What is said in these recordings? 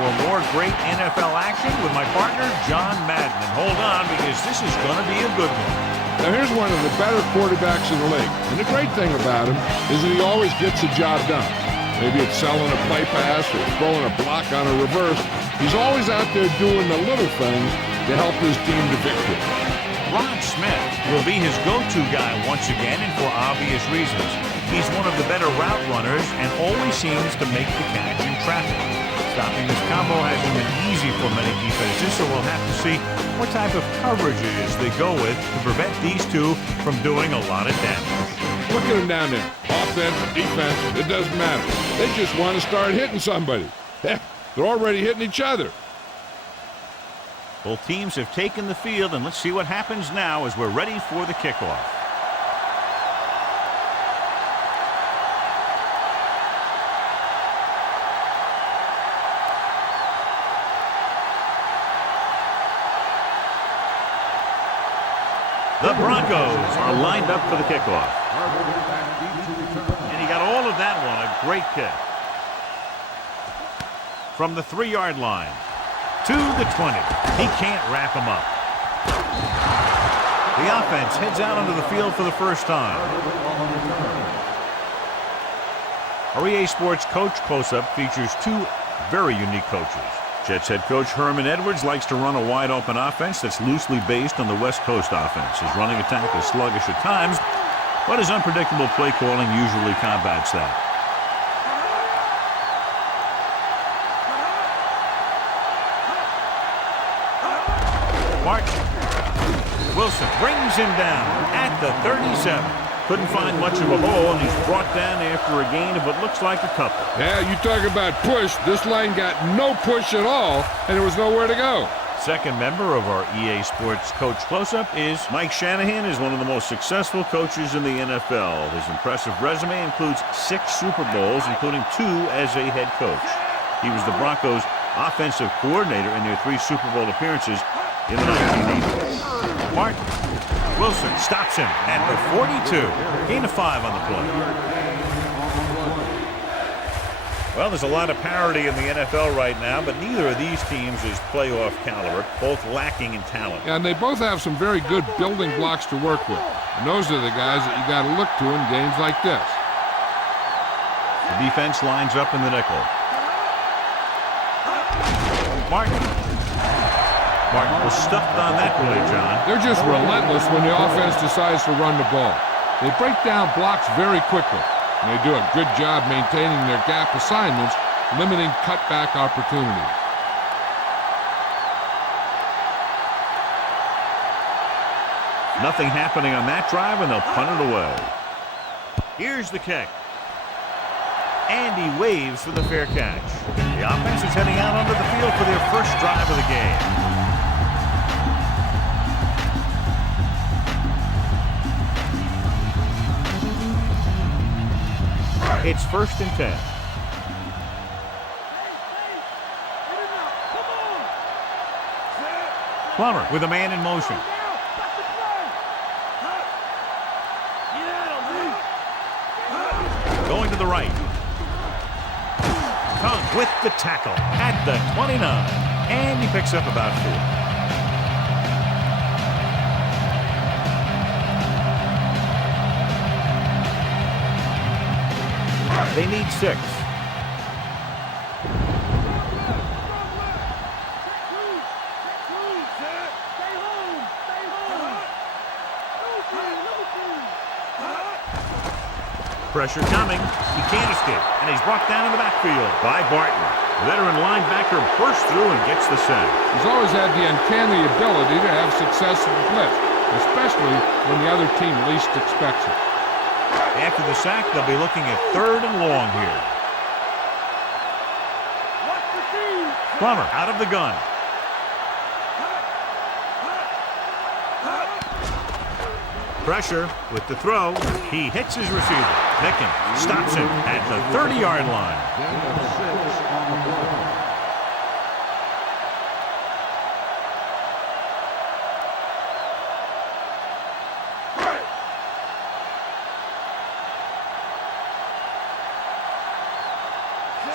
for more great NFL action with my partner, John Madden. And hold on, because this is going to be a good one. Now, here's one of the better quarterbacks in the league. And the great thing about him is that he always gets the job done. Maybe it's selling a play pass or throwing a block on a reverse. He's always out there doing the little things to help his team to victory. Ron Smith will be his go-to guy once again, and for obvious reasons. He's one of the better route runners and always seems to make the catch in traffic. Stopping this combo hasn't been easy for many defenses, so we'll have to see what type of coverages they go with to prevent these two from doing a lot of damage. Look at them down there. Offense, defense, it doesn't matter. They just want to start hitting somebody. Heck, they're already hitting each other. Both teams have taken the field, and let's see what happens now as we're ready for the kickoff. The Broncos are lined up for the kickoff. And he got all of that one, a great kick. From the 3-yard line to the 20. He can't wrap him up. The offense heads out onto the field for the first time. Our EA Sports Coach Close-Up features two very unique coaches. Jets head coach Herman Edwards likes to run a wide-open offense that's loosely based on the West Coast offense. His running attack is sluggish at times, but his unpredictable play calling usually combats that. Wilson brings him down at the 37. Couldn't find much of a hole, and he's brought down after a gain of what looks like a couple. Yeah, you talk about push. This line got no push at all, and there was nowhere to go. Second member of our EA Sports Coach Close-Up is Mike Shanahan, is one of the most successful coaches in the NFL. His impressive resume includes 6 Super Bowls, including 2 as a head coach. He was the Broncos' offensive coordinator in their 3 Super Bowl appearances in the 1980s. Martin Wilson stops him at the 42. Gain of 5 on the play. Well, there's a lot of parity in the NFL right now, but neither of these teams is playoff caliber, both lacking in talent. And they both have some very good building blocks to work with. And those are the guys that you got to look to in games like this. The defense lines up in the nickel. Martin was stuffed on that play, John. They're just relentless when the offense decides to run the ball. They break down blocks very quickly, and they do a good job maintaining their gap assignments, limiting cutback opportunities. Nothing happening on that drive, and they'll punt it away. Here's the kick. And he waves for the fair catch. The offense is heading out onto the field for their first drive of the game. It's 1st and 10. Plummer with a man in motion. Going to the right. Kung with the tackle at the 29. And he picks up about 4. They need 6. Pressure coming. He can't escape. And he's brought down in the backfield by Barton. The veteran linebacker bursts through and gets the sack. He's always had the uncanny ability to have success in the blitz, especially when the other team least expects it. After the sack, they'll be looking at 3rd and long here. Plummer out of the gun. Pressure with the throw. He hits his receiver. Pickens stops him at the 30-yard line.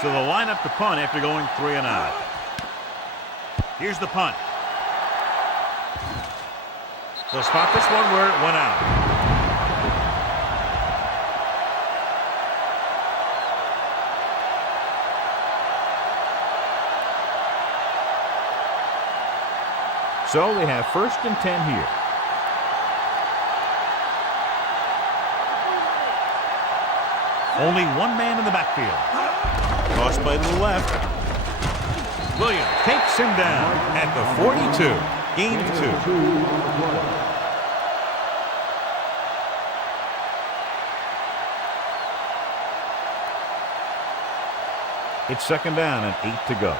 So they'll line up to punt after going 3 and out. Here's the punt. They'll spot this one where it went out. So they have 1st and 10 here. Only one man in the backfield. Toss play to the left. Williams takes him down at the 42. Gain of 2. It's 2nd down and 8 to go.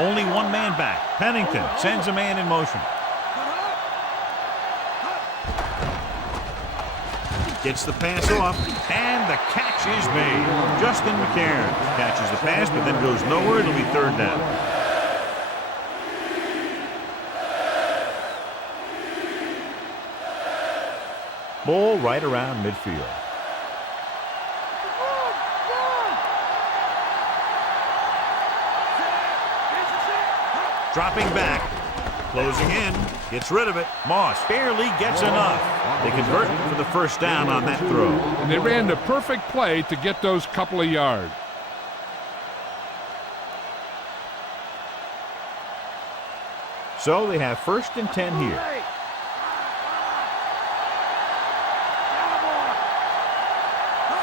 Only one man back. Pennington sends a man in motion. Gets the pass off, and the catch is made. Justin McCairn catches the pass, but then goes nowhere. It'll be 3rd down. Ball right around midfield. Dropping back, closing in, gets rid of it. Moss barely gets enough. They convert for the 1st down on that throw. And they ran the perfect play to get those couple of yards. So they have 1st and 10 here.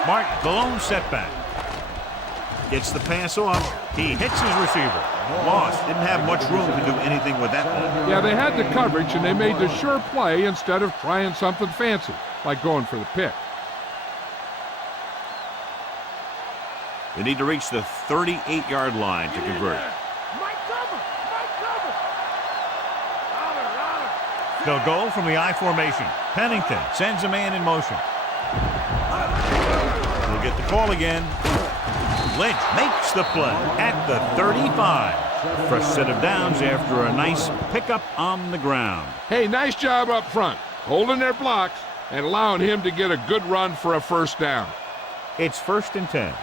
Martin, the lone setback. Gets the pass off. He hits his receiver. Moss didn't have much room to do anything with that one. Yeah, they had the coverage, and they made the sure play instead of trying something fancy, like going for the pick. They need to reach the 38-yard line to convert. They'll go from the I formation. Pennington sends a man in motion. We'll get the call again. Lynch makes the play at the 35. First set of downs after a nice pickup on the ground. Hey, nice job up front, holding their blocks and allowing him to get a good run for a 1st down. It's 1st and 10.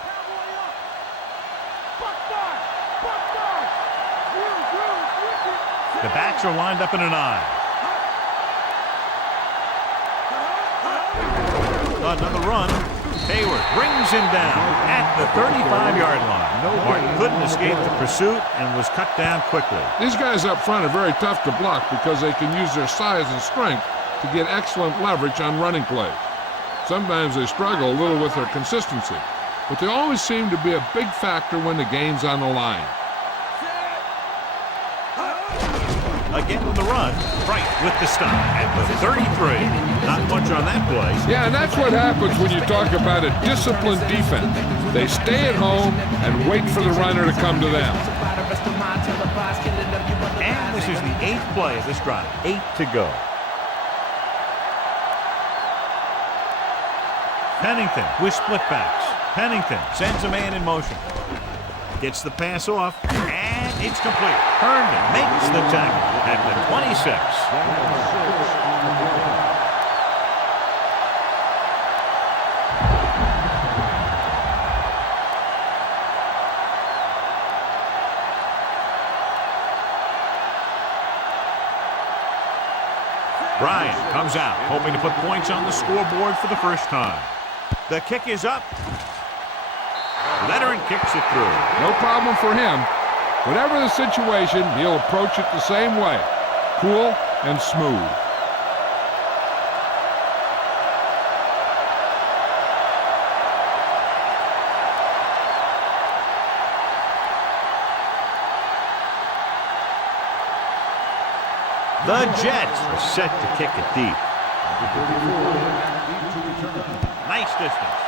The backs are lined up in an I. Another run. Hayward brings him down at the 35-yard line. Martin couldn't escape the pursuit and was cut down quickly. These guys up front are very tough to block because they can use their size and strength to get excellent leverage on running plays. Sometimes they struggle a little with their consistency, but they always seem to be a big factor when the game's on the line. Again with the run, right with the stop at the 33. Not much on that play. Yeah, and that's what happens when you talk about a disciplined defense. They stay at home and wait for the runner to come to them. And this is the 8th play of this drive. 8 to go. Pennington with split backs. Pennington sends a man in motion. Gets the pass off, and it's complete. Herndon makes the tackle at the 26. Bryant comes out, hoping to put points on the scoreboard for the 1st time. The kick is up. Leonard kicks it through. No problem for him. Whatever the situation, he'll approach it the same way. Cool and smooth. The Jets are set to kick it deep. Nice distance.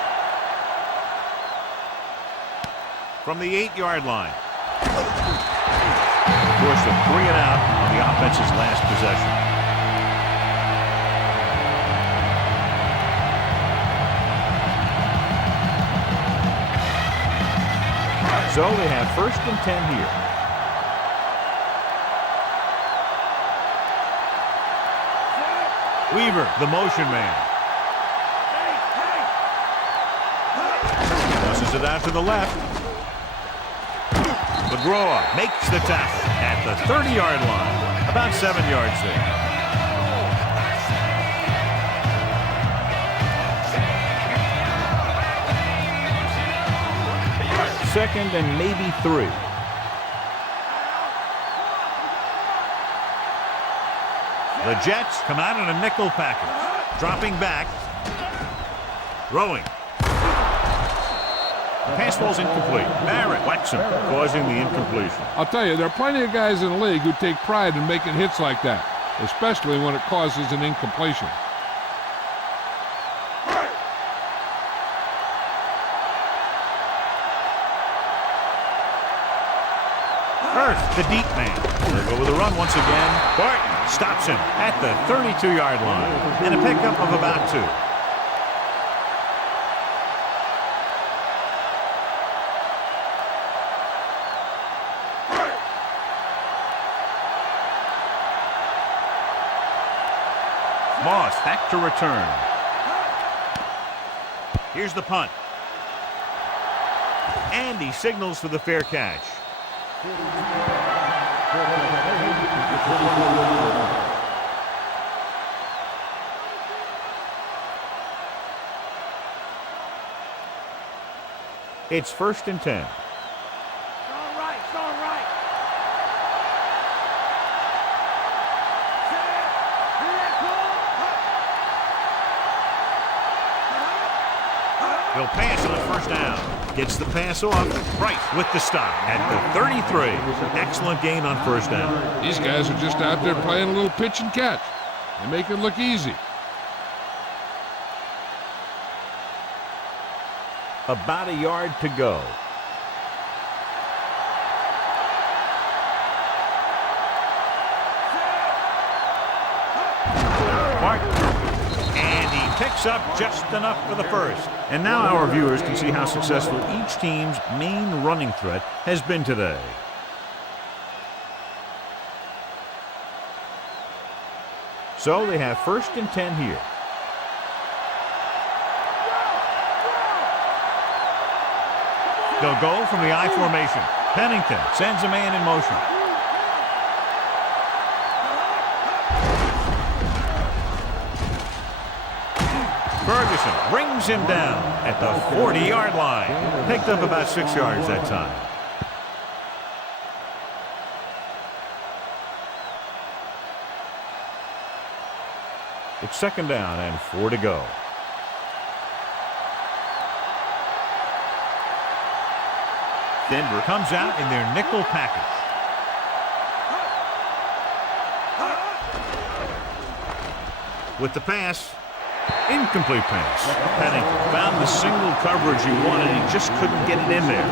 From the 8-yard line. Forced a 3 and out on the offense's last possession. So they have 1st and 10 here. Weaver, the motion man. Now Tosses it out to the left. McGraw makes the tackle at the 30-yard line. About 7 yards there. Second and maybe 3. The Jets come out in a nickel package. Dropping back. Throwing. The pass falls incomplete. Barrett whacks him, causing the incompletion. I'll tell you, there are plenty of guys in the league who take pride in making hits like that, especially when it causes an incompletion. Hurst, the deep man. They'll go with a run once again. Barton stops him at the 32-yard line. And a pickup of about 2. Moss back to return. Here's the punt. And he signals for the fair catch. It's 1st and 10. He'll pass on 1st down. Gets the pass off. Price with the stop at the 33. Excellent gain on 1st down. These guys are just out there playing a little pitch and catch. They make it look easy. About a yard to go. Picks up just enough for the first. And now our viewers can see how successful each team's main running threat has been today. So they have 1st and 10 here. They'll go from the I formation. Pennington sends a man in motion. Ferguson brings him down at the 40-yard line. Picked up about 6 yards that time. It's 2nd down and 4 to go. Denver comes out in their nickel package. With the pass. Incomplete pass. Pennington found the single coverage he wanted. He just couldn't get it in there.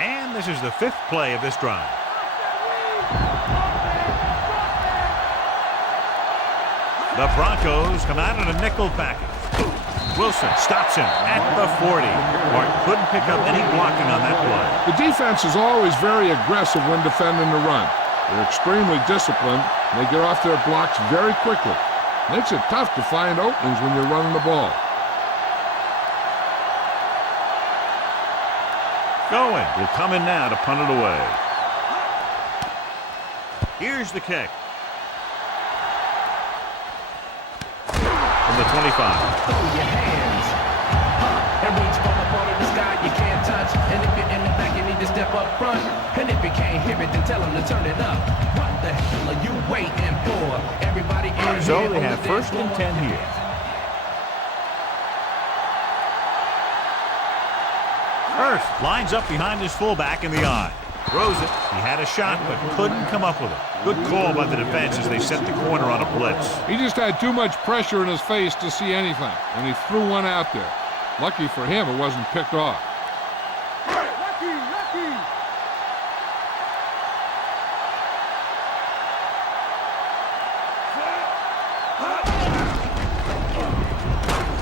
And this is the 5th play of this drive. The Broncos come out in a nickel package. Wilson stops him at the 40. Martin couldn't pick up any blocking on that play. The defense is always very aggressive when defending the run. They're extremely disciplined, and they get off their blocks very quickly. Makes it tough to find openings when you're running the ball. Going will come in now to punt it away. Here's the kick. From the 25. Throw your hands and reach for the ball in the sky you can't touch. And if you're in the back, you need to step up front. And if you can't hear it, then tell them to turn it up. What the hell are you waiting for? Everybody in So here they have 1st and 10 here. Hurst lines up behind his fullback in the I. Throws it. He had a shot, but couldn't come up with it. Good call by the defense as they set the corner on a blitz. He just had too much pressure in his face to see anything, and he threw one out there. Lucky for him, it wasn't picked off.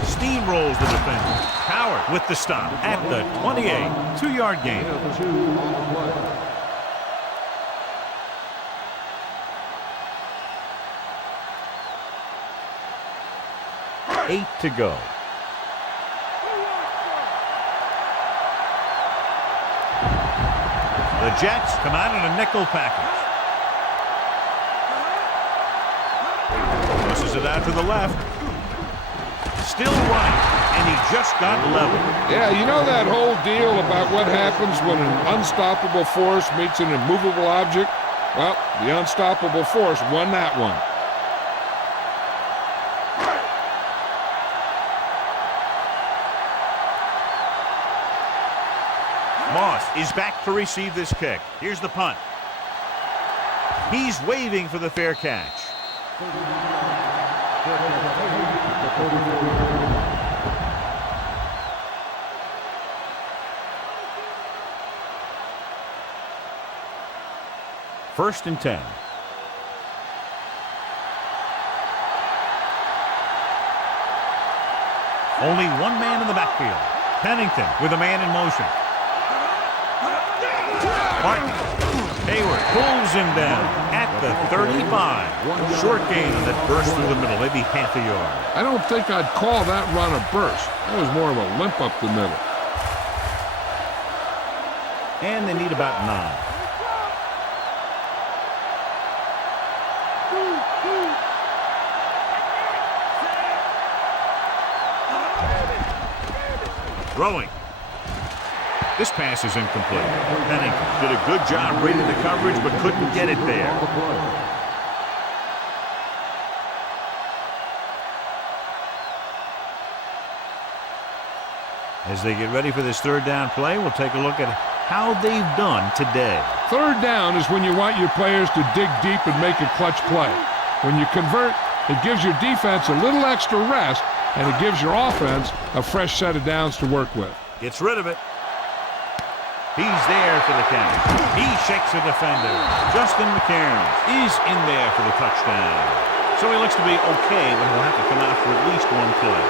Steamrolls the defender. Howard with the stop at the 28. 2-yard gain. 8 to go. The Jets come out in a nickel package. Pushes it out to the left. Still running, and he just got level. Yeah, you know that whole deal about what happens when an unstoppable force meets an immovable object? Well, the unstoppable force won that one. Moss is back to receive this kick. Here's the punt. He's waving for the fair catch. First and 10. Only one man in the backfield. Pennington with a man in motion. Martin. Hayward pulls him down at the 35. Short gain on that burst through the middle, maybe half a yard. I don't think I'd call that run a burst. That was more of a limp up the middle. And they need about 9. Throwing. This pass is incomplete. Pennington did a good job reading the coverage, but couldn't get it there. As they get ready for this third down play, we'll take a look at how they've done today. Third down is when you want your players to dig deep and make a clutch play. When you convert, it gives your defense a little extra rest, and it gives your offense a fresh set of downs to work with. Gets rid of it. He's there for the count. He shakes a defender. Justin McCairns is in there for the touchdown. So he looks to be okay, but he'll have to come out for at least one play.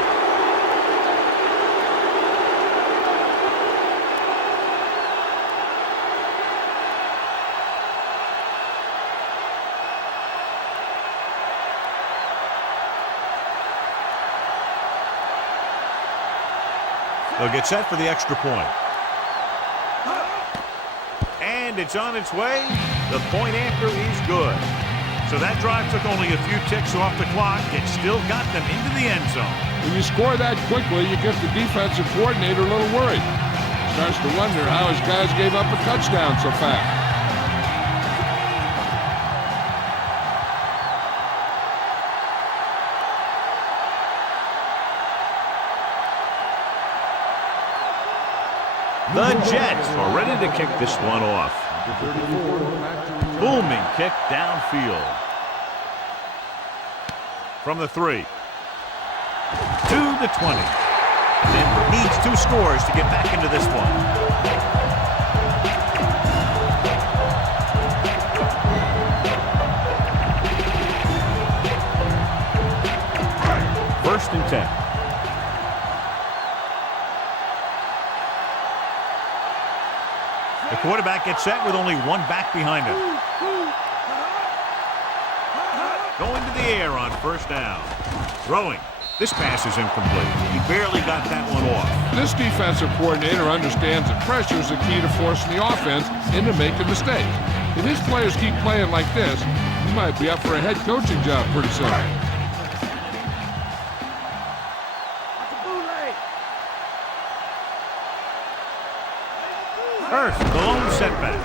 They'll get set for the extra point. And it's on its way. The point after is good. So that drive took only a few ticks off the clock. It still got them into the end zone. When you score that quickly, you get the defensive coordinator a little worried. Starts to wonder how his guys gave up a touchdown so fast. The Jets are ready to kick this one off. Booming kick downfield. From the 3. To the 20. Denver needs 2 scores to get back into this one. First and 10. The quarterback gets set with only one back behind him. Going to the air on first down. Throwing. This pass is incomplete. He barely got that one off. This defensive coordinator understands that pressure is the key to forcing the offense into making mistakes. If his players keep playing like this, he might be up for a head coaching job pretty soon. Hurst, the lone setback.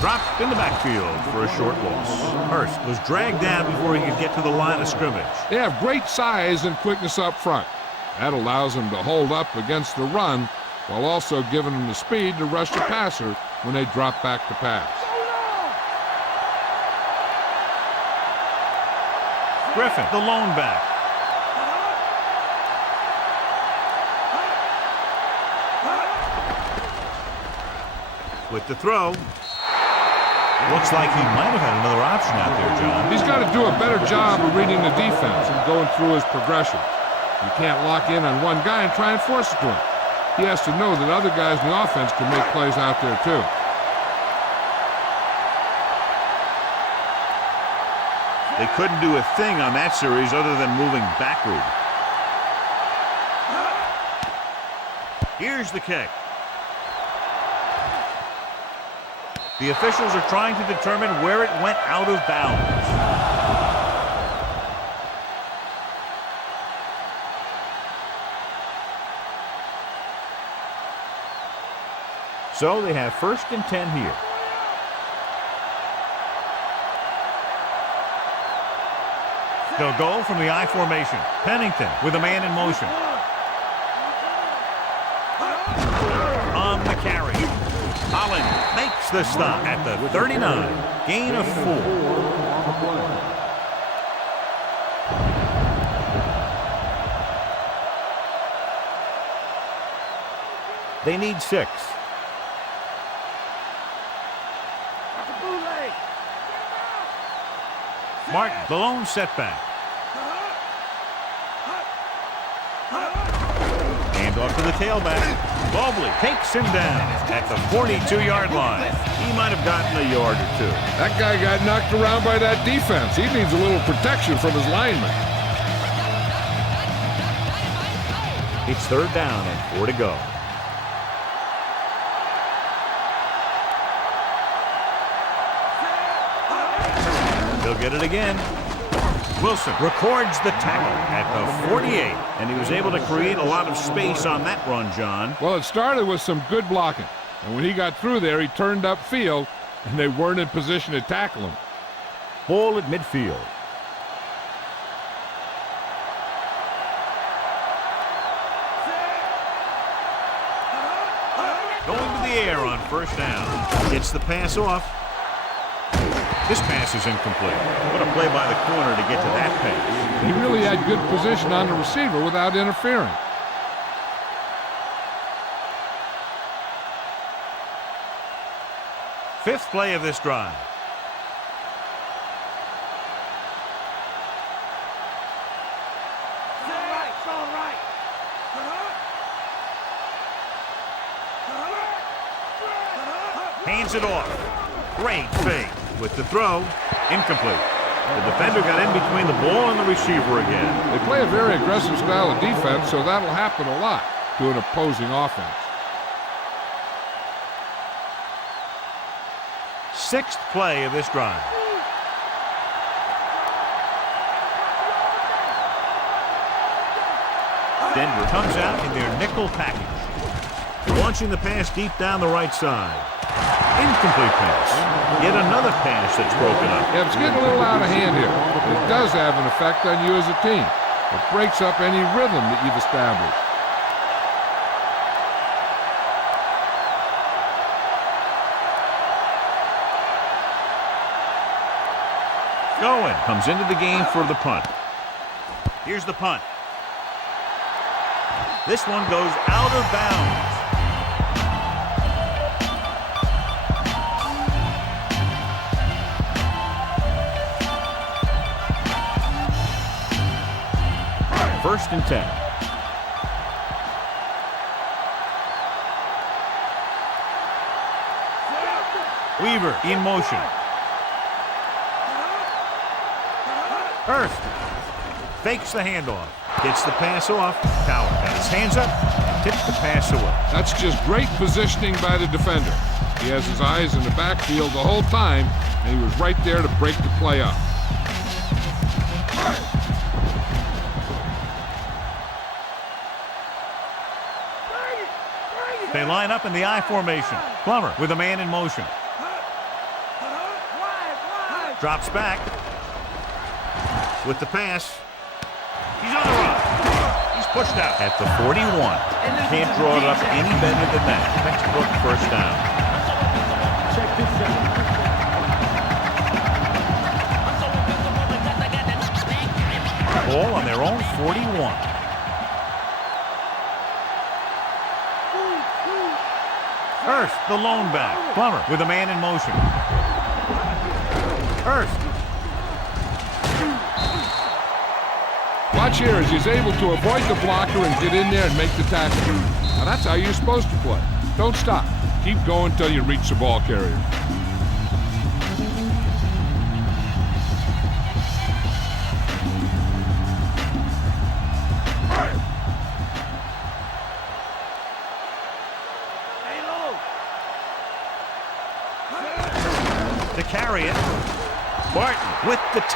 Dropped in the backfield for a short loss. Hurst was dragged down before he could get to the line of scrimmage. They have great size and quickness up front. That allows them to hold up against the run while also giving them the speed to rush the passer when they drop back to pass. Griffin, the lone back. With the throw. Looks like he might have had another option out there, John. He's got to do a better job of reading the defense and going through his progression. You can't lock in on one guy and try and force it to him. He has to know that other guys in the offense can make plays out there too. They couldn't do a thing on that series other than moving backward. Here's the kick. The officials are trying to determine where it went out of bounds. So they have 1st and 10 here. They'll go from the I formation. Pennington with a man in motion. On the carry. Holland makes the stop at the 39. Gain of 4. They need 6. Martin, the lone setback. Hand off to the tailback. Mobley takes him down at the 42-yard line. He might have gotten a yard or 2. That guy got knocked around by that defense. He needs a little protection from his linemen. It's 3rd down and 4 to go. He'll get it again. Wilson records the tackle at the 48, and he was able to create a lot of space on that run, John. Well, it started with some good blocking, and when he got through there, he turned upfield, and they weren't in position to tackle him. Ball at midfield. Going to the air on 1st down. Gets the pass off. This pass is incomplete. What a play by the corner to get to that pass. He really had good position on the receiver without interfering. Fifth play of this drive. Hands it off. Great fake. With the throw, incomplete. The defender got in between the ball and the receiver again. They play a very aggressive style of defense, so that'll happen a lot to an opposing offense. 6th play of this drive. Denver comes out in their nickel package. Launching the pass deep down the right side. Incomplete pass. Yet another pass that's broken up. Yeah, it's getting a little out of hand here. It does have an effect on you as a team. It breaks up any rhythm that you've established. Going comes into the game for the punt. Here's the punt. This one goes out of bounds. First and 10. Weaver in motion. Hurst fakes the handoff. Gets the pass off. Coward got his hands up and tips the pass away. That's just great positioning by the defender. He has his eyes in the backfield the whole time, and he was right there to break the play up. They line up in the I formation. Plummer with a man in motion. Drops back. With the pass. He's on the run. He's pushed out at the 41. Can't draw it up any better than that. Textbook first down. Check this out. Ball on their own 41. Hurst, the lone back. Plummer with a man in motion. Hurst. Watch here as he's able to avoid the blocker and get in there and make the tackle. Now that's how you're supposed to play. Don't stop. Keep going until you reach the ball carrier.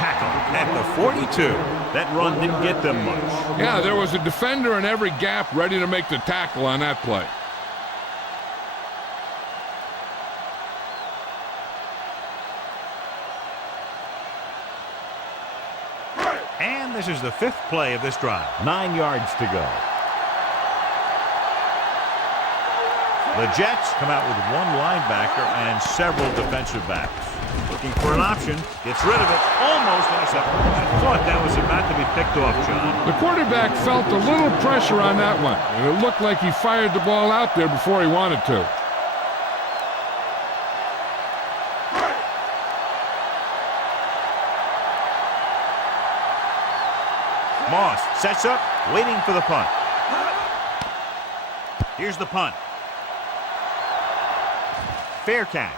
tackle at the 42. That run didn't get them much. Yeah, there was a defender in every gap ready to make the tackle on that play. And this is the 5th play of this drive. 9 yards to go. The Jets come out with one linebacker and several defensive backs. Looking for an option. Gets rid of it. Almost intercepted. I thought that was about to be picked off, John. The quarterback felt a little pressure on that one, and it looked like he fired the ball out there before he wanted to. Moss sets up, waiting for the punt. Here's the punt. Fair catch.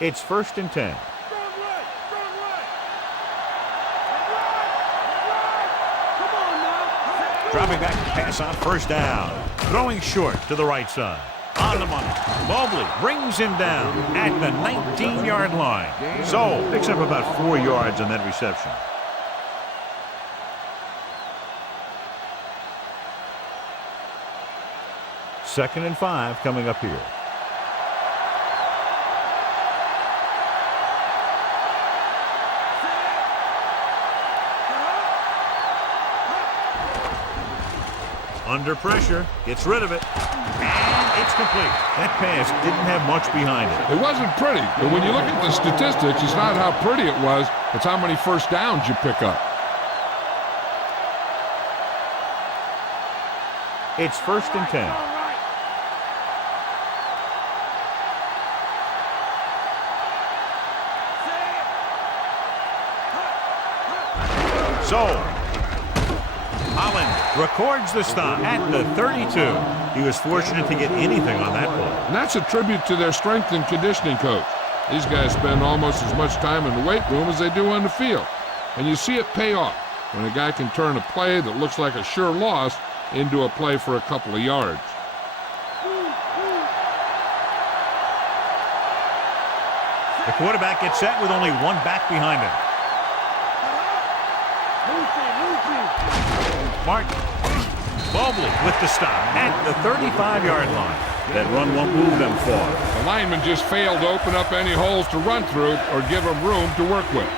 It's 1st and 10. Dropping back to pass on 1st down. Throwing short to the right side. On the money. Mobley brings him down at the 19-yard line. So, picks up about 4 yards on that reception. Second and 5 coming up here. Under pressure, gets rid of it, and it's complete. That pass didn't have much behind it. It wasn't pretty, but when you look at the statistics, it's not how pretty it was, it's how many first downs you pick up. It's 1st and 10. So, Holland records the stop at the 32. He was fortunate to get anything on that play. And that's a tribute to their strength and conditioning coach. These guys spend almost as much time in the weight room as they do on the field. And you see it pay off when a guy can turn a play that looks like a sure loss into a play for a couple of yards. The quarterback gets set with only one back behind him. Martin. Mobley with the stop at the 35-yard line. That run won't move them far. The lineman just failed to open up any holes to run through or give him room to work with.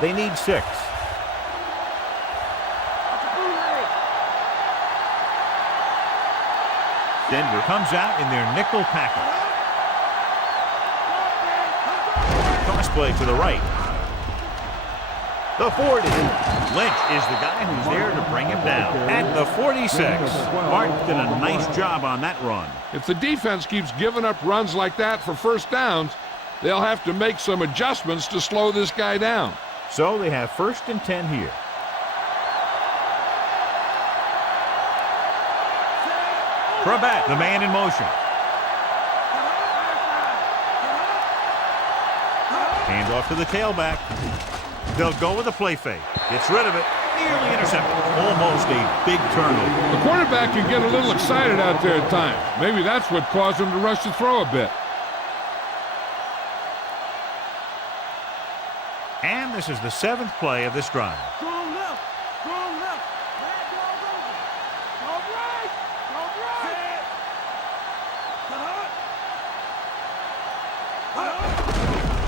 They need 6. Denver comes out in their nickel package. Toss play to the right. The 40. Lynch is the guy who's there to bring him down. At the 46. Martin did a nice job on that run. If the defense keeps giving up runs like that for first downs, they'll have to make some adjustments to slow this guy down. So they have 1st and 10 here. Krabat, the man in motion. Hand off to the tailback. They'll go with a play fake. Gets rid of it. Nearly intercepted. Almost a big turnover. The quarterback can get a little excited out there at times. Maybe that's what caused him to rush the throw a bit. And this is the 7th play of this drive. Strong left. Strong left. Bad ball over. Go right. Go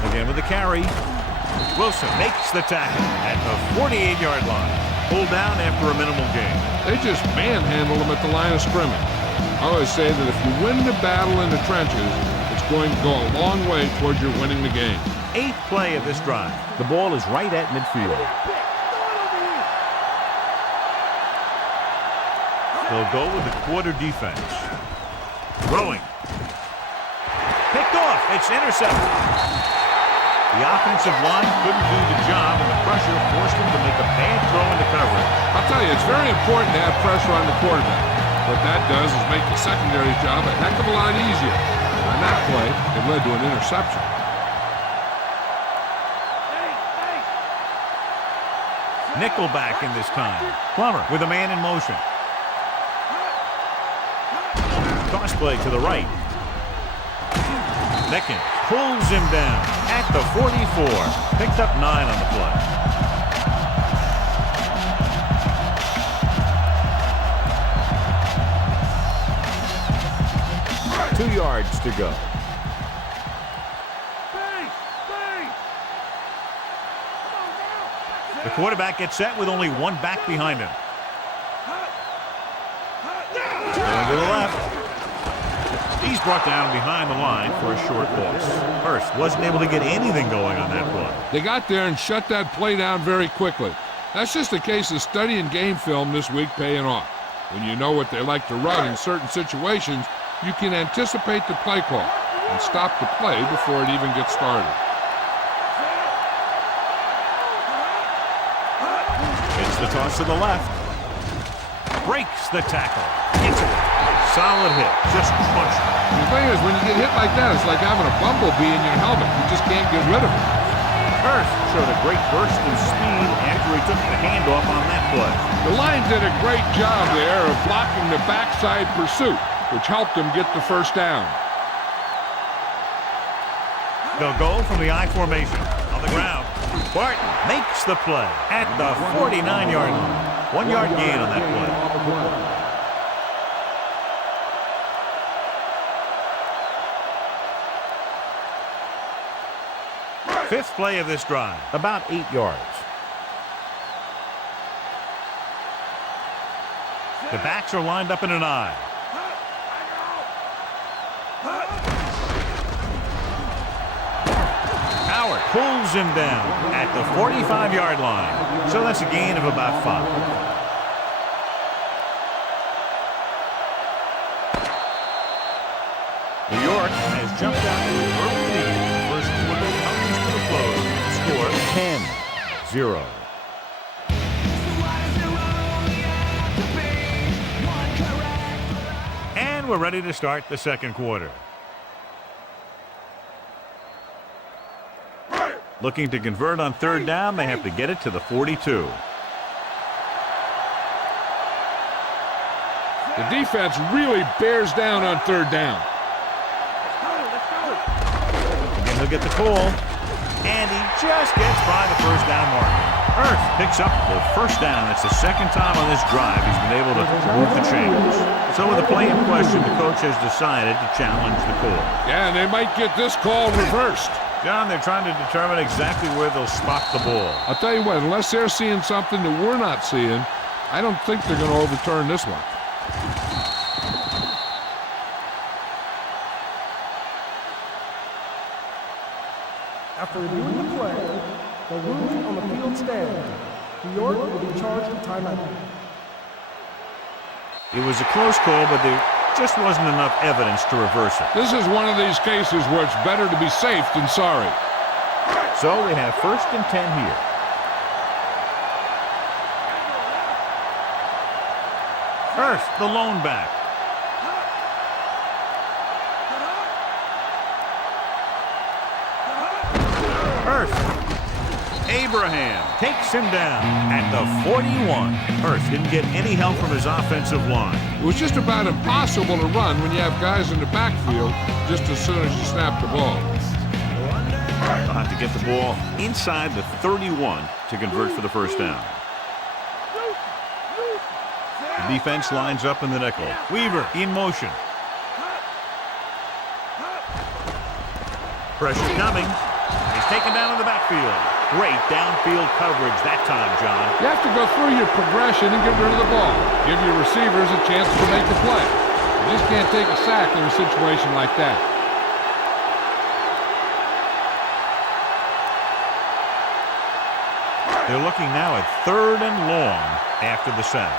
right. Again with the carry. Wilson makes the tackle at the 48-yard line. Pulled down after a minimal gain. They just manhandled him at the line of scrimmage. I always say that if you win the battle in the trenches, it's going to go a long way towards your winning the game. 8th play of this drive. The ball is right at midfield. They'll go with the quarter defense. Throwing. Picked off. It's intercepted. The offensive line couldn't do the job, and the pressure forced him to make a bad throw into coverage. I'll tell you, it's very important to have pressure on the quarterback. What that does is make the secondary job a heck of a lot easier. On that play, it led to an interception. Nickelback in this time. Plummer with a man in motion. Toss play to the right. Necken pulls him down at the 44. Picked up 9 on the play. 2 yards to go. The quarterback gets set with only 1 back behind him. Going to the left. He's brought down behind the line for a short loss. Hurst wasn't able to get anything going on that play. They got there and shut that play down very quickly. That's just a case of studying game film this week paying off. When you know what they like to run in certain situations, you can anticipate the play call and stop the play before it even gets started. It's the toss to the left. Breaks the tackle. Gets it. Solid hit. Just punched. The thing is, when you get hit like that, it's like having a bumblebee in your helmet. You just can't get rid of it. Hurst showed a great burst of speed after he took the handoff on that play. The line did a great job there of blocking the backside pursuit, which helped them get the first down. They'll go from the I formation. On the ground, Barton makes the play at the 49-yard line. 1 yard gain on that play. Fifth play of this drive, about 8 yards. The backs are lined up in an I. Howard pulls him down at the 45-yard line. So that's a gain of about 5. New York has jumped out to an early lead. First quarter comes to the close. Score 10-0. And we're ready to start the second quarter. Looking to convert on third down, they have to get it to the 42. The defense really bears down on third down. Again, he'll get the call, and he just gets by the first down marker. Hurst picks up the first down. It's the second time on this drive he's been able to move the chains. So with the play in question, the coach has decided to challenge the call. Yeah, and they might get this call reversed. John, they're trying to determine exactly where they'll spot the ball. I'll tell you what, unless they're seeing something that we're not seeing, I don't think they're going to overturn this one. After reviewing the play, the rules on the field stand. New York will be charged with timeout. It was a close call, but there just wasn't enough evidence to reverse it. This is one of these cases where it's better to be safe than sorry. So they have 1st and 10 here. Hurst, the lone back. Hurst. Abraham takes him down at the 41. Hurst didn't get any help from his offensive line. It was just about impossible to run when you have guys in the backfield just as soon as you snap the ball. They'll have to get the ball inside the 31 to convert for the first down. The defense lines up in the nickel. Weaver in motion. Pressure coming. He's taken down in the backfield. Great downfield coverage that time, John. You have to go through your progression and get rid of the ball. Give your receivers a chance to make the play. You just can't take a sack in a situation like that. They're looking now at 3rd and long after the sack.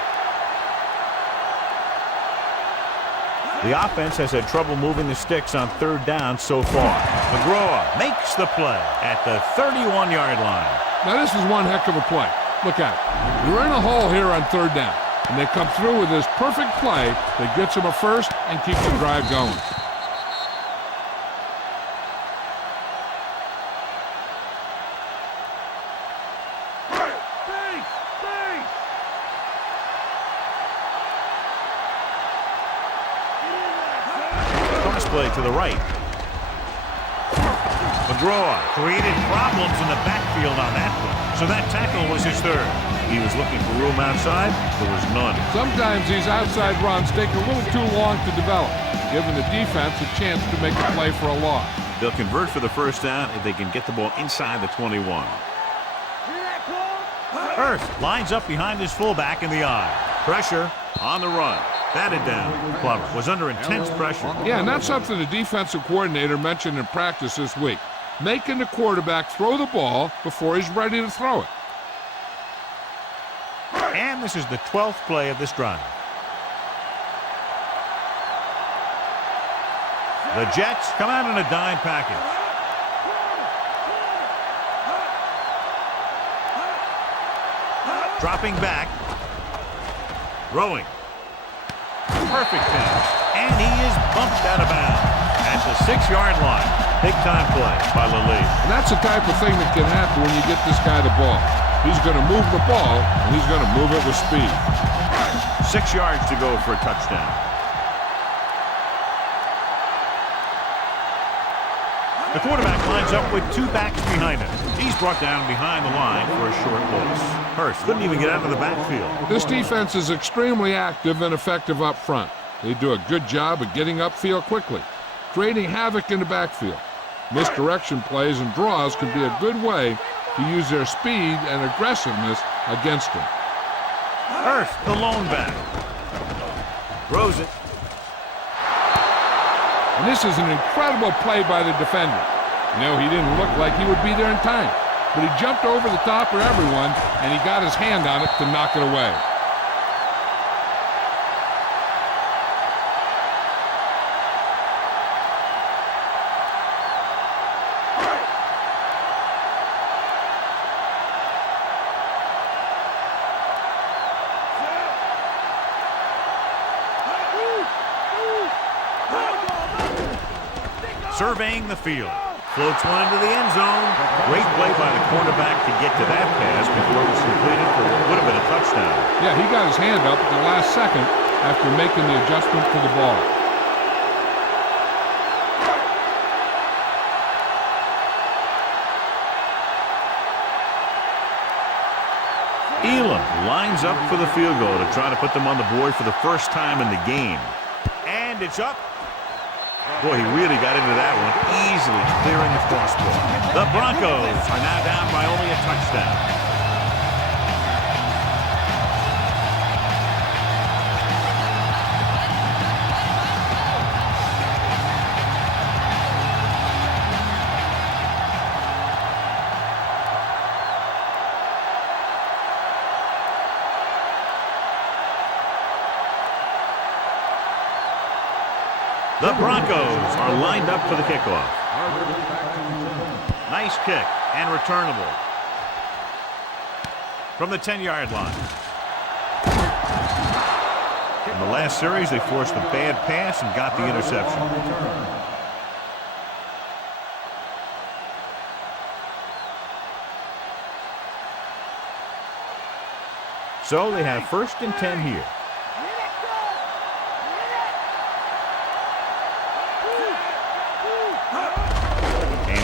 The offense has had trouble moving the sticks on 3rd down so far. McGraw makes the play at the 31-yard line. Now this is one heck of a play. Look at it. You're in a hole here on 3rd down, and they come through with this perfect play that gets them a first and keeps the drive going. play to the right. McGraw created problems in the backfield on that one. So that tackle was his third. He was looking for room outside. There was none. Sometimes these outside runs take a little too long to develop, giving the defense a chance to make a play for a loss. They'll convert for the first down if they can get the ball inside the 21. Hurst lines up behind his fullback in the eye. Pressure on the run. Batted down. Glover was under intense pressure. Yeah, and that's something the defensive coordinator mentioned in practice this week. Making the quarterback throw the ball before he's ready to throw it. And this is the 12th play of this drive. The Jets come out in a dime package. Dropping back. Throwing. Perfect pass. And he is bumped out of bounds at the 6-yard line. Big-time play by Lilly. And that's the type of thing that can happen when you get this guy the ball. He's going to move the ball, and he's going to move it with speed. 6 yards to go for a touchdown. The quarterback lines up with 2 backs behind him. He's brought down behind the line for a short loss. Hurst couldn't even get out of the backfield. This defense is extremely active and effective up front. They do a good job of getting upfield quickly, creating havoc in the backfield. Misdirection plays and draws can be a good way to use their speed and aggressiveness against him. Hurst, the lone back. Throws it. And this is an incredible play by the defender. You know, he didn't look like he would be there in time, but he jumped over the top of everyone, and he got his hand on it to knock it away. Surveying the field. Floats one into the end zone. Great play by the cornerback to get to that pass before it was completed for what would have been a touchdown. Yeah, he got his hand up at the last second after making the adjustment to the ball. Elam lines up for the field goal to try to put them on the board for the first time in the game. And it's up. Boy, he really got into that one, easily clearing the crossbar. The Broncos are now down by only a touchdown. The Broncos are lined up for the kickoff. Nice kick and returnable. From the 10-yard line. In the last series, they forced a bad pass and got the interception. So they have 1st and 10 here.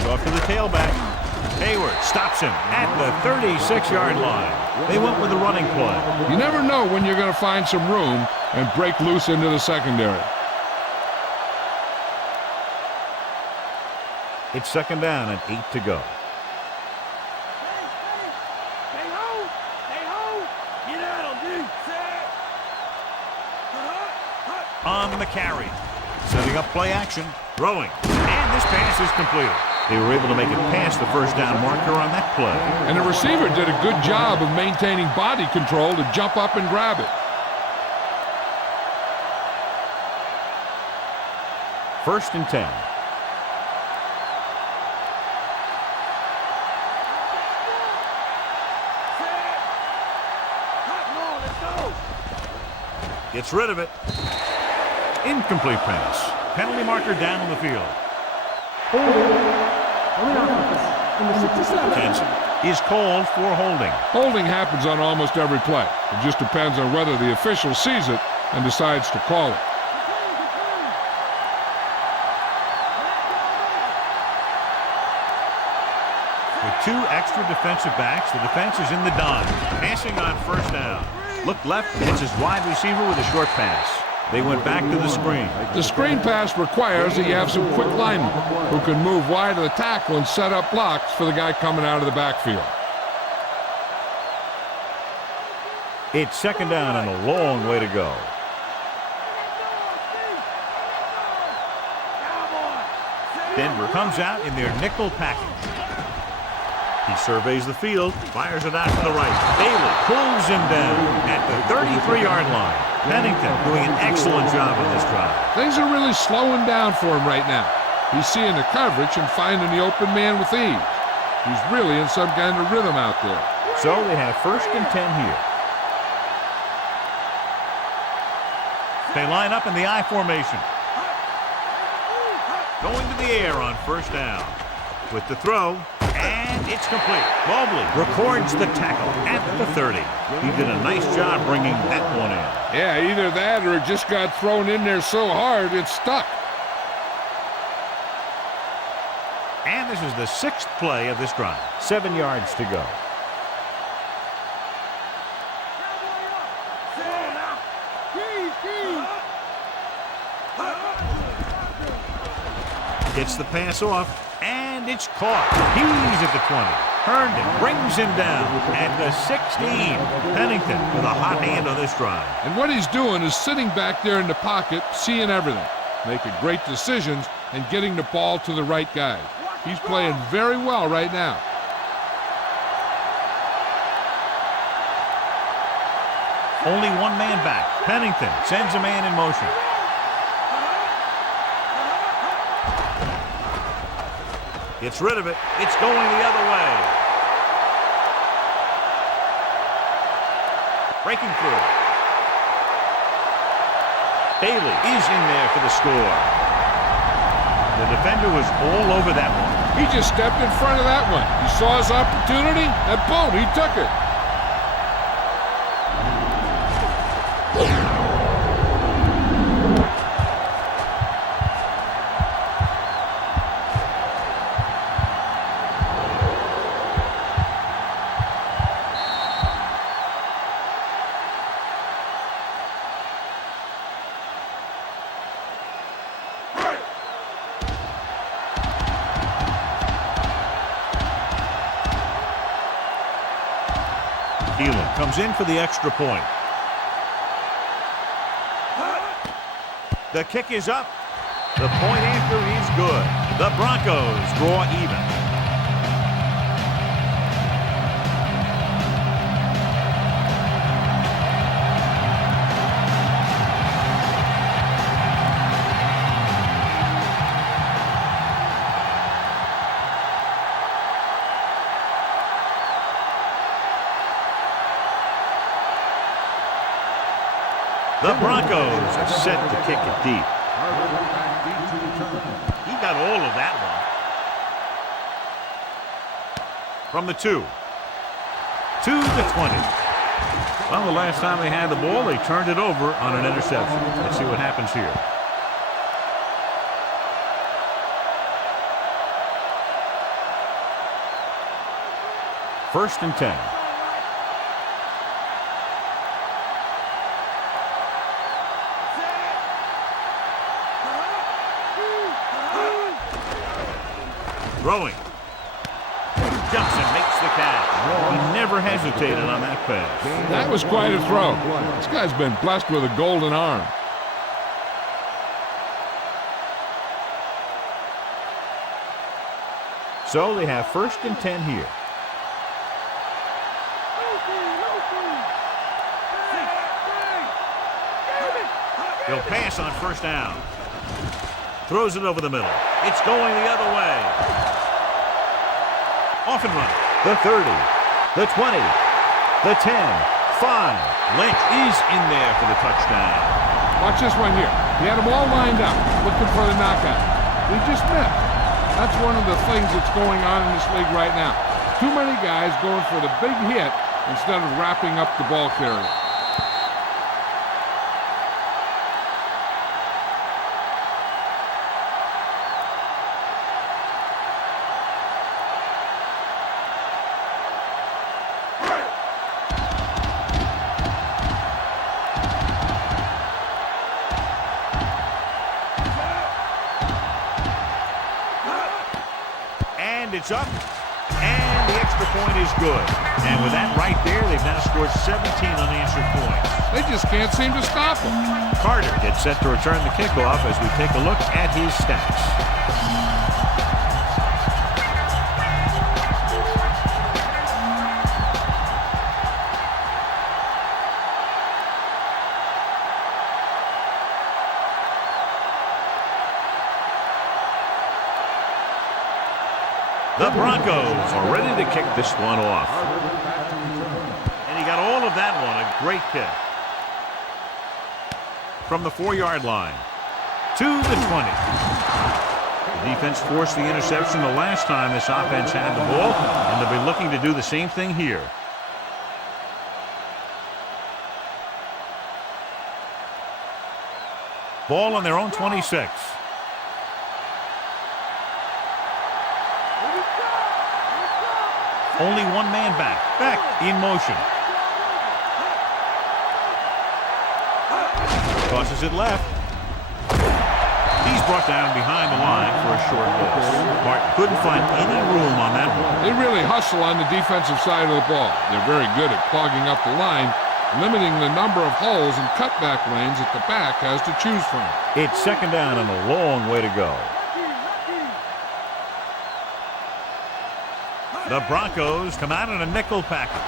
Off to the tailback. Hayward stops him at the 36-yard line. They went with the running play. You never know when you're going to find some room and break loose into the secondary. It's 2nd down and 8 to go. Stay home. Stay home. Get out of dude. On the carry. Setting up play action. Throwing. And this pass is completed. They were able to make it past the first down marker on that play. And the receiver did a good job of maintaining body control to jump up and grab it. 1st and 10. Gets rid of it. Incomplete pass. Penalty marker down on the field. Jensen is called for holding. Holding happens on almost every play. It just depends on whether the official sees it and decides to call it. With 2 extra defensive backs, the defense is in the dime. Passing on first down. Look left, hits his wide receiver with a short pass. They went back to the screen. The screen pass requires that you have some quick linemen who can move wide of the tackle and set up blocks for the guy coming out of the backfield. It's second down and a long way to go. Denver comes out in their nickel package. He surveys the field, fires it out to the right. Bailey pulls him down at the 33-yard line. Pennington doing an excellent job on this drive. Things are really slowing down for him right now. He's seeing the coverage and finding the open man with ease. He's really in some kind of rhythm out there. So they have first and 10 here. They line up in the I formation. Going to the air on first down. With the throw, and it's complete. Mobley records the tackle at the 30. He did a nice job bringing that one in. Yeah, either that or it just got thrown in there so hard it stuck. And this is the 6th play of this drive. 7 yards to go. Gets the pass off, and it's caught. He's at the 20. Herndon brings him down at the 16. Pennington with a hot hand on this drive. And what he's doing is sitting back there in the pocket, seeing everything, making great decisions, and getting the ball to the right guy. He's playing very well right now. Only one man back. Pennington sends a man in motion. Gets rid of it. It's going the other way. Breaking through. Bailey is in there for the score. The defender was all over that one. He just stepped in front of that one. He saw his opportunity, and boom, he took it. Thielen comes in for the extra point. The kick is up. The point after is good. The Broncos draw even. The Broncos are set to kick it deep. He got all of that one. From the 2. To the 20. Well, the last time they had the ball, they turned it over on an interception. Let's see what happens here. First and 10. Throwing. Jumps and makes the catch. He never hesitated on that pass. That was quite a throw. This guy's been blessed with a golden arm. So they have first and 10 here. He'll pass on first down. Throws it over the middle. It's going the other way. Off and running. The 30, the 20, the 10, 5. Lynch is in there for the touchdown. Watch this one here. He had them all lined up, looking for the knockout. He just missed. That's one of the things that's going on in this league right now. Too many guys going for the big hit instead of wrapping up the ball carrier. it's up. And the extra point is good. And with that right there, they've now scored 17 unanswered points. They just can't seem to stop them. Carter gets set to return the kickoff as we take a look at his stats. The Broncos are ready to kick this one off. And he got all of that one. A great kick. From the 4-yard line to the 20. The defense forced the interception the last time this offense had the ball, and they'll be looking to do the same thing here. Ball on their own 26. Only one man back. Back in motion. Tosses it left. He's brought down behind the line for a short loss. Martin couldn't find any room on that one. They really hustle on the defensive side of the ball. They're very good at clogging up the line, limiting the number of holes and cutback lanes that the back has to choose from. It's second down and a long way to go. The Broncos come out in a nickel package.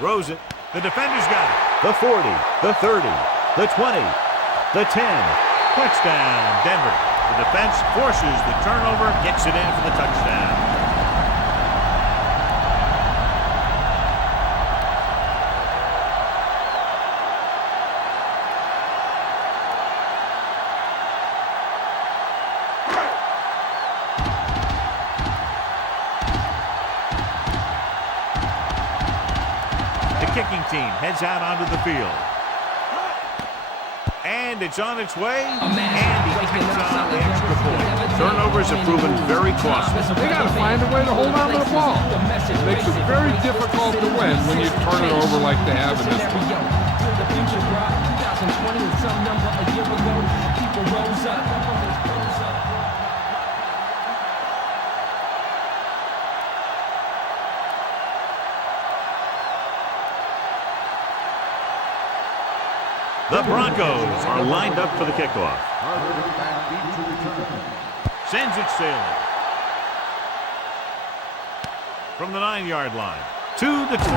Throws it. The defender's got it. The 40, the 30, the 20, the 10. Touchdown, Denver. The defense forces the turnover, gets it in for the touchdown. Kicking team heads out onto the field. And it's on its way. And he kicks on the extra point. Turnovers have proven very costly. They got to find a way to hold on to the ball. It makes it very difficult to win when you turn it over like they have in this one. The future brought 2020 with some number a year ago. People rose up. The Broncos are lined up for the kickoff. Sends it sailing. From the 9-yard line to the 20.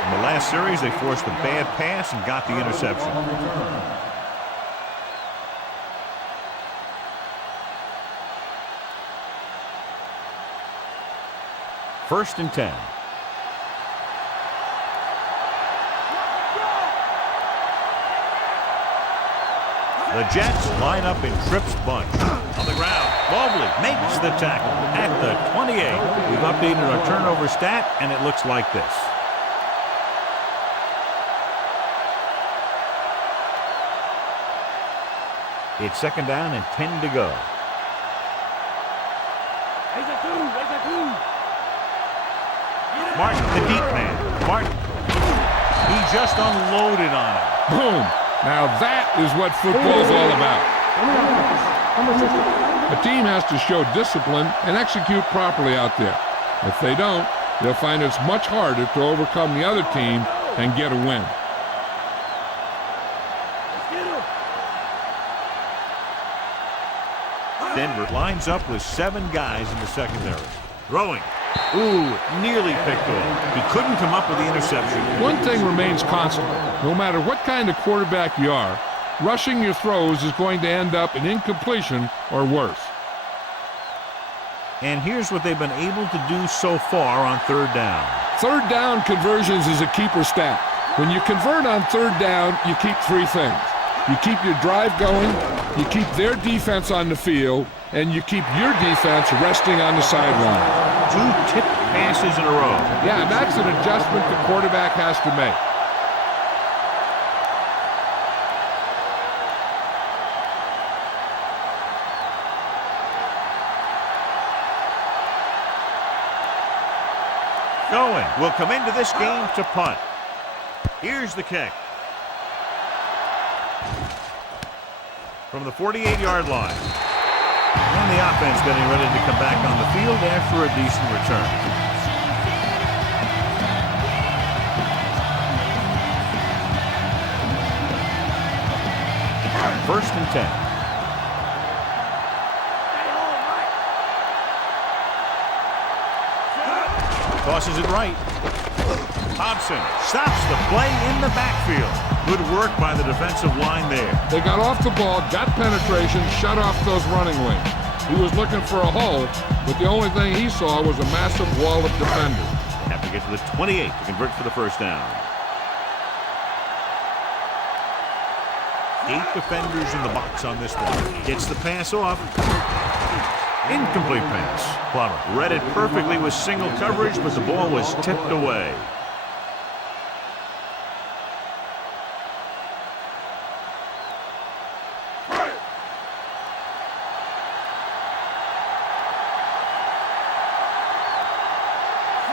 In the last series, they forced a bad pass and got the interception. First and 10. The Jets line up in Tripp's bunch. On the ground, Mobley makes the tackle at the 28. We've updated our turnover stat, and it looks like this. It's second down and 10 to go. Martin, the deep man. Martin. He just unloaded on him. Boom. Now that is what football's all about. A team has to show discipline and execute properly out there. If they don't, they'll find it's much harder to overcome the other team and get a win. Denver lines up with 7 guys in the secondary. Throwing. Ooh, nearly picked off. He couldn't come up with the interception. One thing remains constant. No matter what kind of quarterback you are, rushing your throws is going to end up in incompletion or worse. And here's what they've been able to do so far on third down. Third down conversions is a keeper stat. When you convert on third down, you keep 3 things. You keep your drive going, you keep their defense on the field, and you keep your defense resting on the sideline. 2 tipped passes in a row. Yeah, that's an adjustment the quarterback has to make. Going will come into this game to punt. Here's the kick. From the 48-yard line. And the offense getting ready to come back on the field after a decent return. First and 10. Tosses it right. Thompson stops the play in the backfield. Good work by the defensive line there. They got off the ball, got penetration, shut off those running lanes. He was looking for a hole, but the only thing he saw was a massive wall of defenders. They have to get to the 28 to convert for the first down. 8 defenders in the box on this one. Gets the pass off. Incomplete pass. Plummer read it perfectly with single coverage, but the ball was tipped away.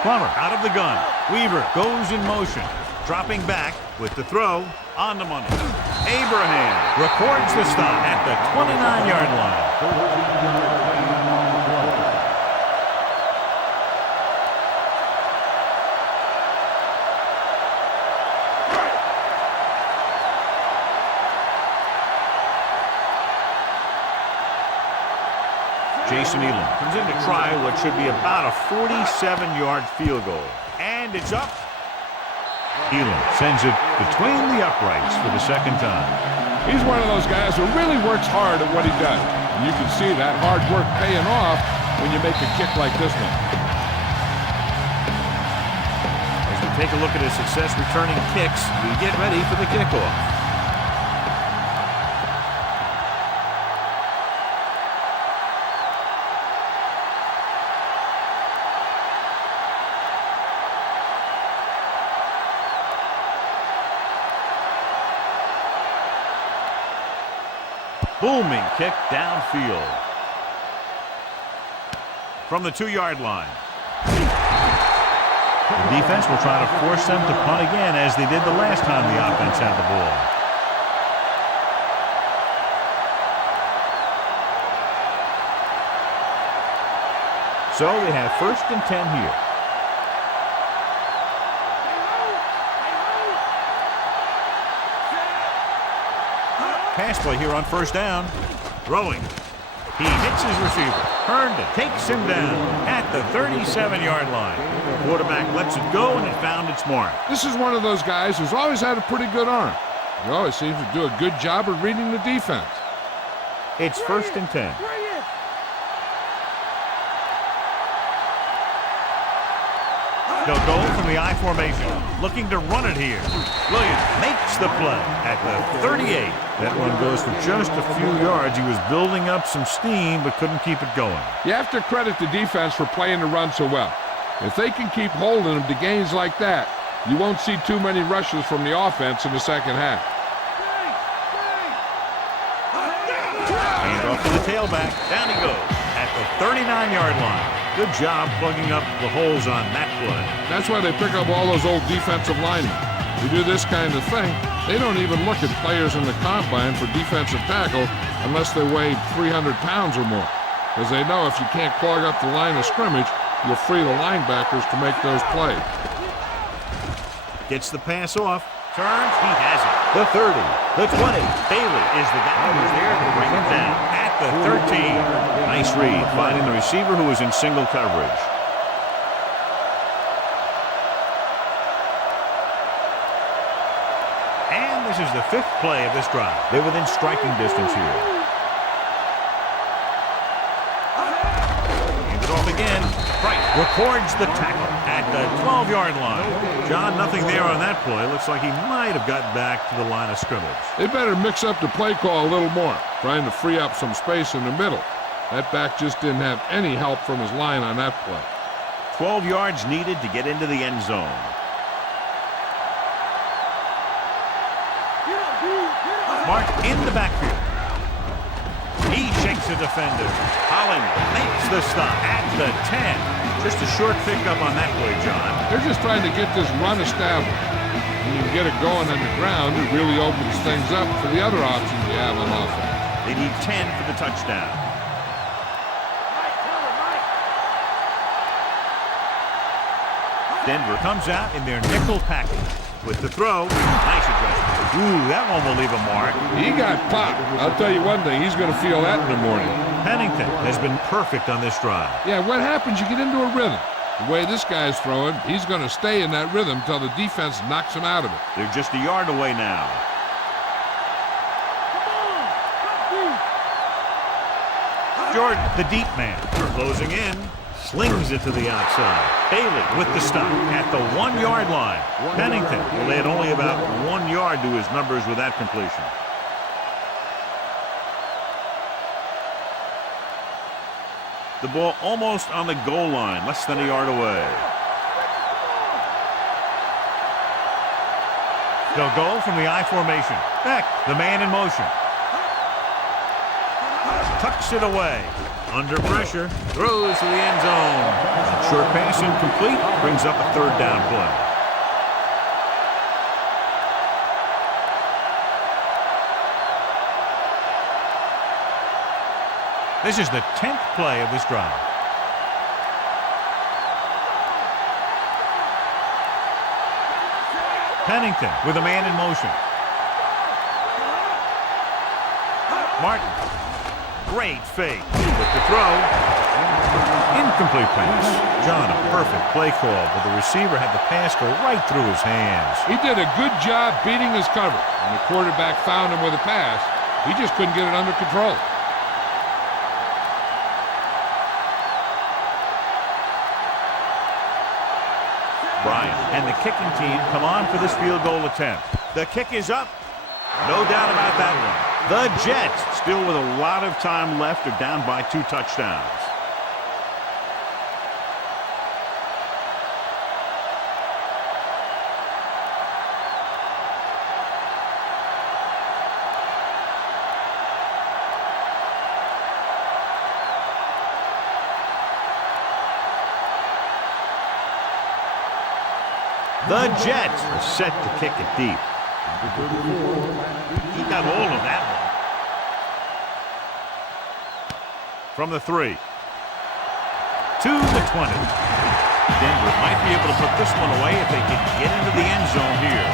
Plummer out of the gun. Weaver goes in motion. Dropping back with the throw on the money. Abraham records the stop at the 29-yard line. Jason Elam comes in to try what should be about a 47-yard field goal. And it's up. Elam sends it between the uprights for the second time. He's one of those guys who really works hard at what he does. And you can see that hard work paying off when you make a kick like this one. As we take a look at his success returning kicks, we get ready for the kickoff. Booming kick downfield. From the 2-yard line. The defense will try to force them to punt again as they did the last time the offense had the ball. So we have first and 10 here. Pass play here on first down. Throwing. He hits his receiver. Herndon takes him down at the 37-yard line. The quarterback lets it go, and it found its mark. This is one of those guys who's always had a pretty good arm. He always seems to do a good job of reading the defense. It's first and 10. They'll go from the I formation, looking to run it here. Williams makes the play at the 38. That one goes for just a few yards. He was building up some steam, but couldn't keep it going. You have to credit the defense for playing the run so well. If they can keep holding them to gains like that, you won't see too many rushes from the offense in the second half. Hand off to the tailback. Down he goes at the 39-yard line. Good job plugging up the holes on that play. That's why they pick up all those old defensive linemen. Who do this kind of thing. They don't even look at players in the combine for defensive tackle unless they weigh 300 pounds or more. Because they know if you can't clog up the line of scrimmage, you'll free the linebackers to make those plays. Gets the pass off. Turns. He has it. The 30. The 20. Bailey is the guy who's there to bring it down at the 13. Nice read, finding the receiver who was in single coverage. And this is the 5th play of this drive. They're within striking distance here. Hands it off again. Price records the tackle at the 12-yard line. John, nothing there on that play. Looks like he might have gotten back to the line of scrimmage. They better mix up the play call a little more, trying to free up some space in the middle. That back just didn't have any help from his line on that play. 12 yards needed to get into the end zone. Mark in the backfield. He shakes the defender. Holland makes the stop at the 10. Just a short pickup on that play, John. They're just trying to get this run established. When you get it going on the ground, it really opens things up for the other options you have on offense. They need 10 for the touchdown. Denver comes out in their nickel package. With the throw, nice adjustment. Ooh, that one will leave a mark. He got popped. I'll tell you one thing, he's going to feel that in the morning. Pennington has been perfect on this drive. Yeah, what happens? You get into a rhythm. The way this guy's throwing, he's going to stay in that rhythm until the defense knocks him out of it. They're just a yard away now. Jordan, the deep man, closing in. Slings it to the outside. Bailey with the stop at the 1 yard line. Pennington will add only about 1 yard to his numbers with that completion. The ball almost on the goal line, less than a yard away. They'll go from the I formation. Beck, the man in motion. Tucks it away. Under pressure, throws to the end zone. Short pass incomplete, brings up a 3rd down play. This is the 10th play of this drive. Pennington with a man in motion. Martin. Great fake. With the throw. Incomplete pass. John, a perfect play call, but the receiver had the pass go right through his hands. He did a good job beating his cover. When the quarterback found him with a pass, he just couldn't get it under control. Bryant and the kicking team come on for this field goal attempt. The kick is up. No doubt about that one. The Jets, still with a lot of time left, are down by 2 touchdowns. The Jets are set to kick it deep. He got hold of that one. From the 3. To the 20. Denver might be able to put this one away if they can get into the end zone here.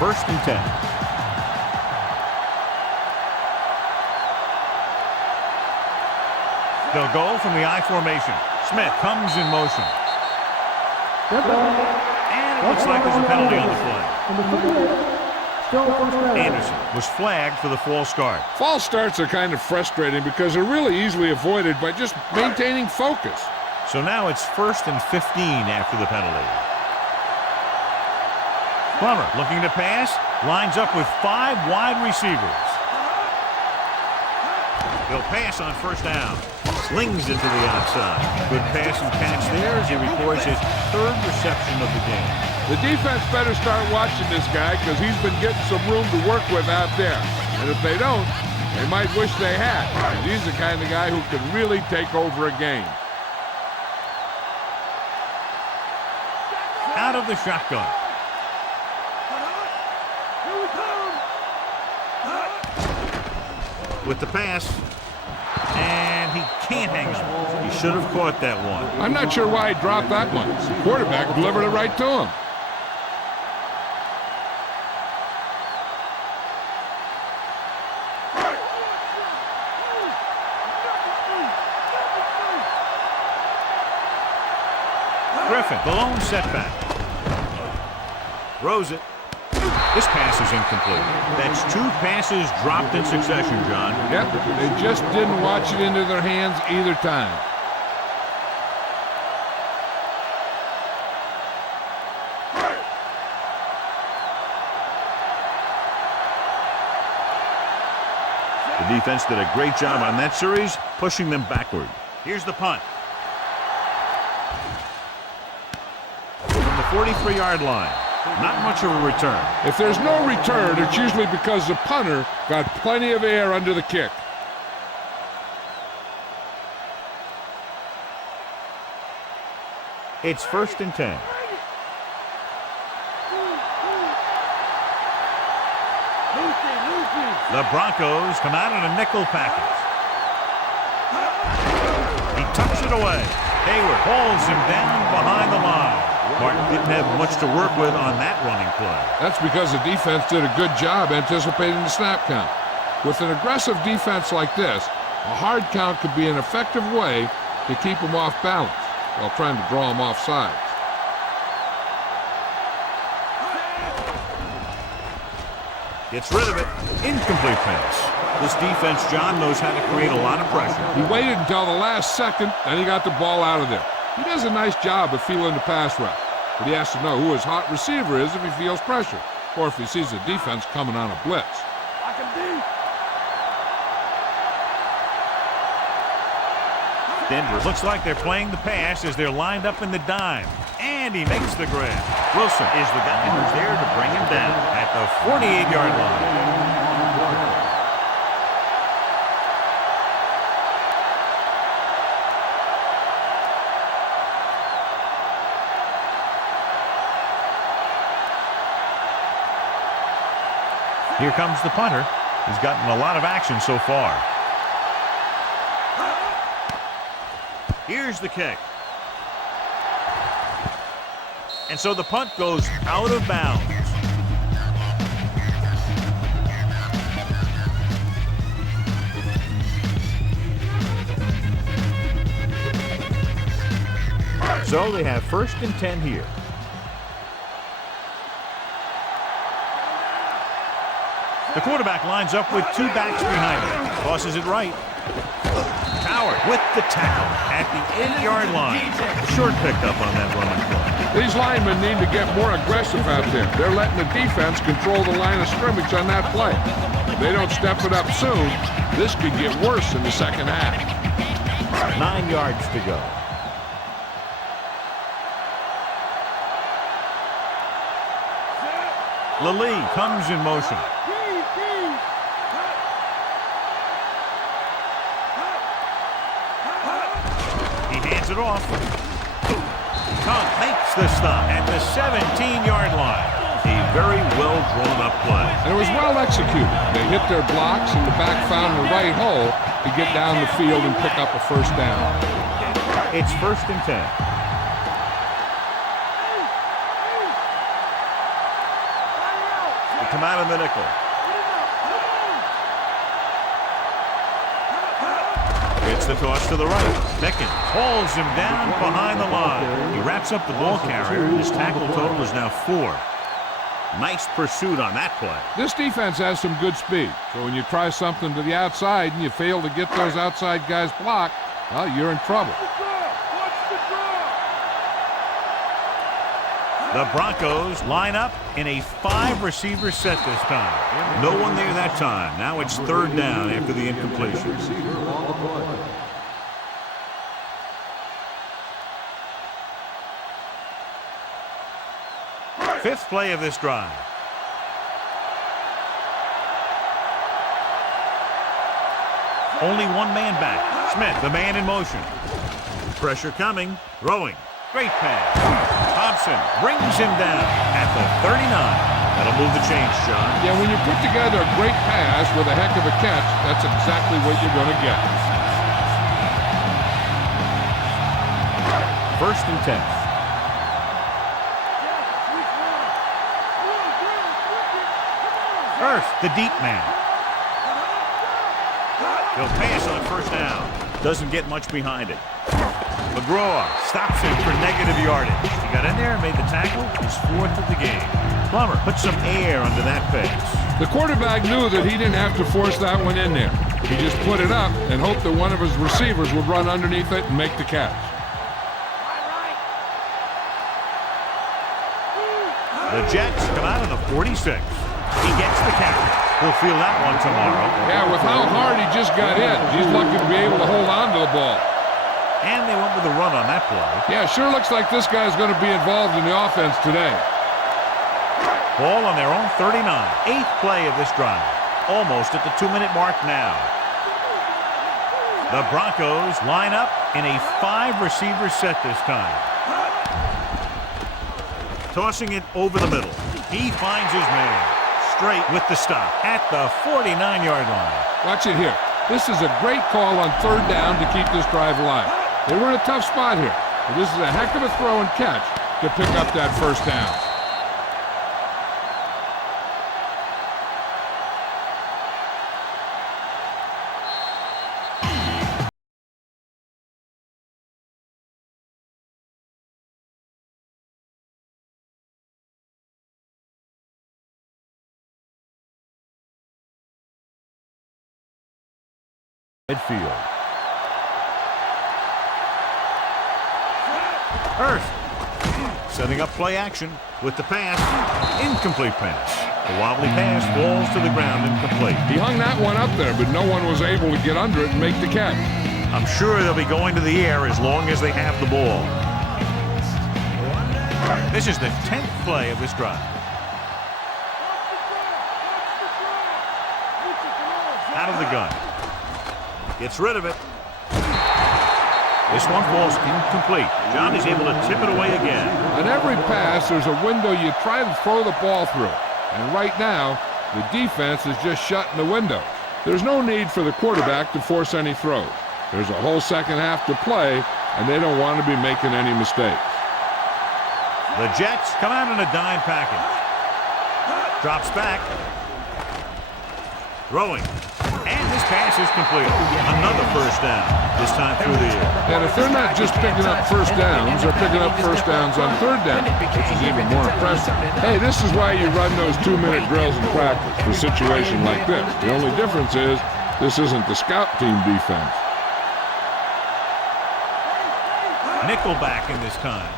First and 10. They'll go from the I formation. Smith comes in motion. And it looks like there's a penalty on the play. Anderson was flagged for the false start. False starts are kind of frustrating because they're really easily avoided by just maintaining focus. So now it's 1st and 15 after the penalty. Plummer looking to pass. Lines up with 5 wide receivers. They'll pass on 1st down. Slings it to the outside. Good pass and catch there as he records his 3rd reception of the game. The defense better start watching this guy because he's been getting some room to work with out there. And if they don't, they might wish they had. He's the kind of guy who can really take over a game. Out of the shotgun. With the pass. And he can't hang on. He should have caught that one. I'm not sure why he dropped that one. The quarterback delivered it right to him. Griffin, the lone setback. Throws it. This pass is incomplete. That's 2 passes dropped in succession, John. Yep, they just didn't watch it into their hands either time. The defense did a great job on that series, pushing them backward. Here's the punt. From the 43-yard line. Not much of a return. If there's no return, it's usually because the punter got plenty of air under the kick. It's 1st and 10. The Broncos come out in a nickel package. He tucks it away. Hayward hauls him down behind the line. Martin didn't have much to work with on that running play. That's because the defense did a good job anticipating the snap count. With an aggressive defense like this, a hard count could be an effective way to keep them off balance while trying to draw them off sides. Gets rid of it. Incomplete pass. This defense, John, knows how to create a lot of pressure. He waited until the last second, then he got the ball out of there. He does a nice job of feeling the pass route, but he has to know who his hot receiver is if he feels pressure, or if he sees the defense coming on a blitz. I can do. Denver looks like they're playing the pass as they're lined up in the dime. And he makes the grab. Wilson is the guy who's there to bring him down at the 48-yard line. Here comes the punter. He's gotten a lot of action so far. Here's the kick. And so the punt goes out of bounds. So they have 1st and 10 here. The quarterback lines up with 2 backs behind him. Tosses it right. Howard with the tackle at the 8-yard line. Short pickup on that running play. These linemen need to get more aggressive out there. They're letting the defense control the line of scrimmage on that play. If they don't step it up soon, this could get worse in the second half. 9 yards to go. Lally comes in motion. He hands it off. Conk makes the stop at the 17-yard line. A very well drawn up play. And it was well executed. They hit their blocks and the back found the right hole to get down the field and pick up a first down. It's 1st and 10. Come out in the nickel. It's the toss to the right. Mickens hauls him down behind the line. He wraps up the ball carrier. His tackle total is now 4. Nice pursuit on that play. This defense has some good speed. So when you try something to the outside and you fail to get those outside guys blocked, well, you're in trouble. The Broncos line up in a 5-receiver set this time. No one there that time. Now it's 3rd down after the incompletion. Fifth play of this drive. Only one man back. Smith, the man in motion. Pressure coming. Throwing. Great pass. Thompson brings him down at the 39. That'll move the chains, John. Yeah, when you put together a great pass with a heck of a catch, that's exactly what you're going to get. 1st and 10. Earth, the deep man. He'll pass on 1st down. Doesn't get much behind it. McGraw stops him for negative yardage. He got in there and made the tackle. His 4th of the game. Plummer put some air under that pass. The quarterback knew that he didn't have to force that one in there. He just put it up and hoped that one of his receivers would run underneath it and make the catch. The Jets come out of the 46. He gets the catch. We'll feel that one tomorrow. Yeah, with how hard he just got hit, he's lucky to be able to hold on to the ball. And they went with a run on that play. Yeah, sure looks like this guy's going to be involved in the offense today. Ball on their own 39. 8th play of this drive. Almost at the 2-minute mark now. The Broncos line up in a 5-receiver set this time. Tossing it over the middle. He finds his man. straight with the stop at the 49-yard line. Watch it here. This is a great call on third down to keep this drive alive. They were in a tough spot here, but this is a heck of a throw and catch to pick up that first down. Midfield. Hurst setting up play action with the pass. Incomplete pass. The wobbly pass falls to the ground incomplete. He hung that one up there, but no one was able to get under it and make the catch. I'm sure they'll be going to the air as long as they have the ball. This is the 10th play of this drive. Out of the gun. Gets rid of it. This one falls incomplete. John is able to tip it away again. On every pass, there's a window you try to throw the ball through. And right now, the defense is just shutting the window. There's no need for the quarterback to force any throws. There's a whole second half to play, and they don't want to be making any mistakes. The Jets come out in a dime package. Drops back. Throwing. And this pass is complete. Another first down, this time through the air. And if they're not just picking up first downs, they're picking up first downs on third down, which is even more impressive. Hey, this is why you run those 2-minute drills in practice for a situation like this. The only difference is this isn't the scout team defense. Nickelback in this time.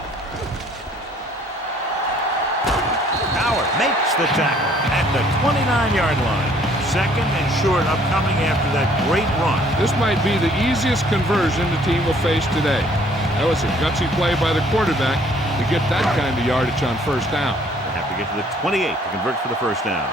Howard makes the tackle at the 29-yard line. Second and short upcoming after that great run. This might be the easiest conversion the team will face today. That was a gutsy play by the quarterback to get that kind of yardage on first down. They have to get to the 28 to convert for the first down.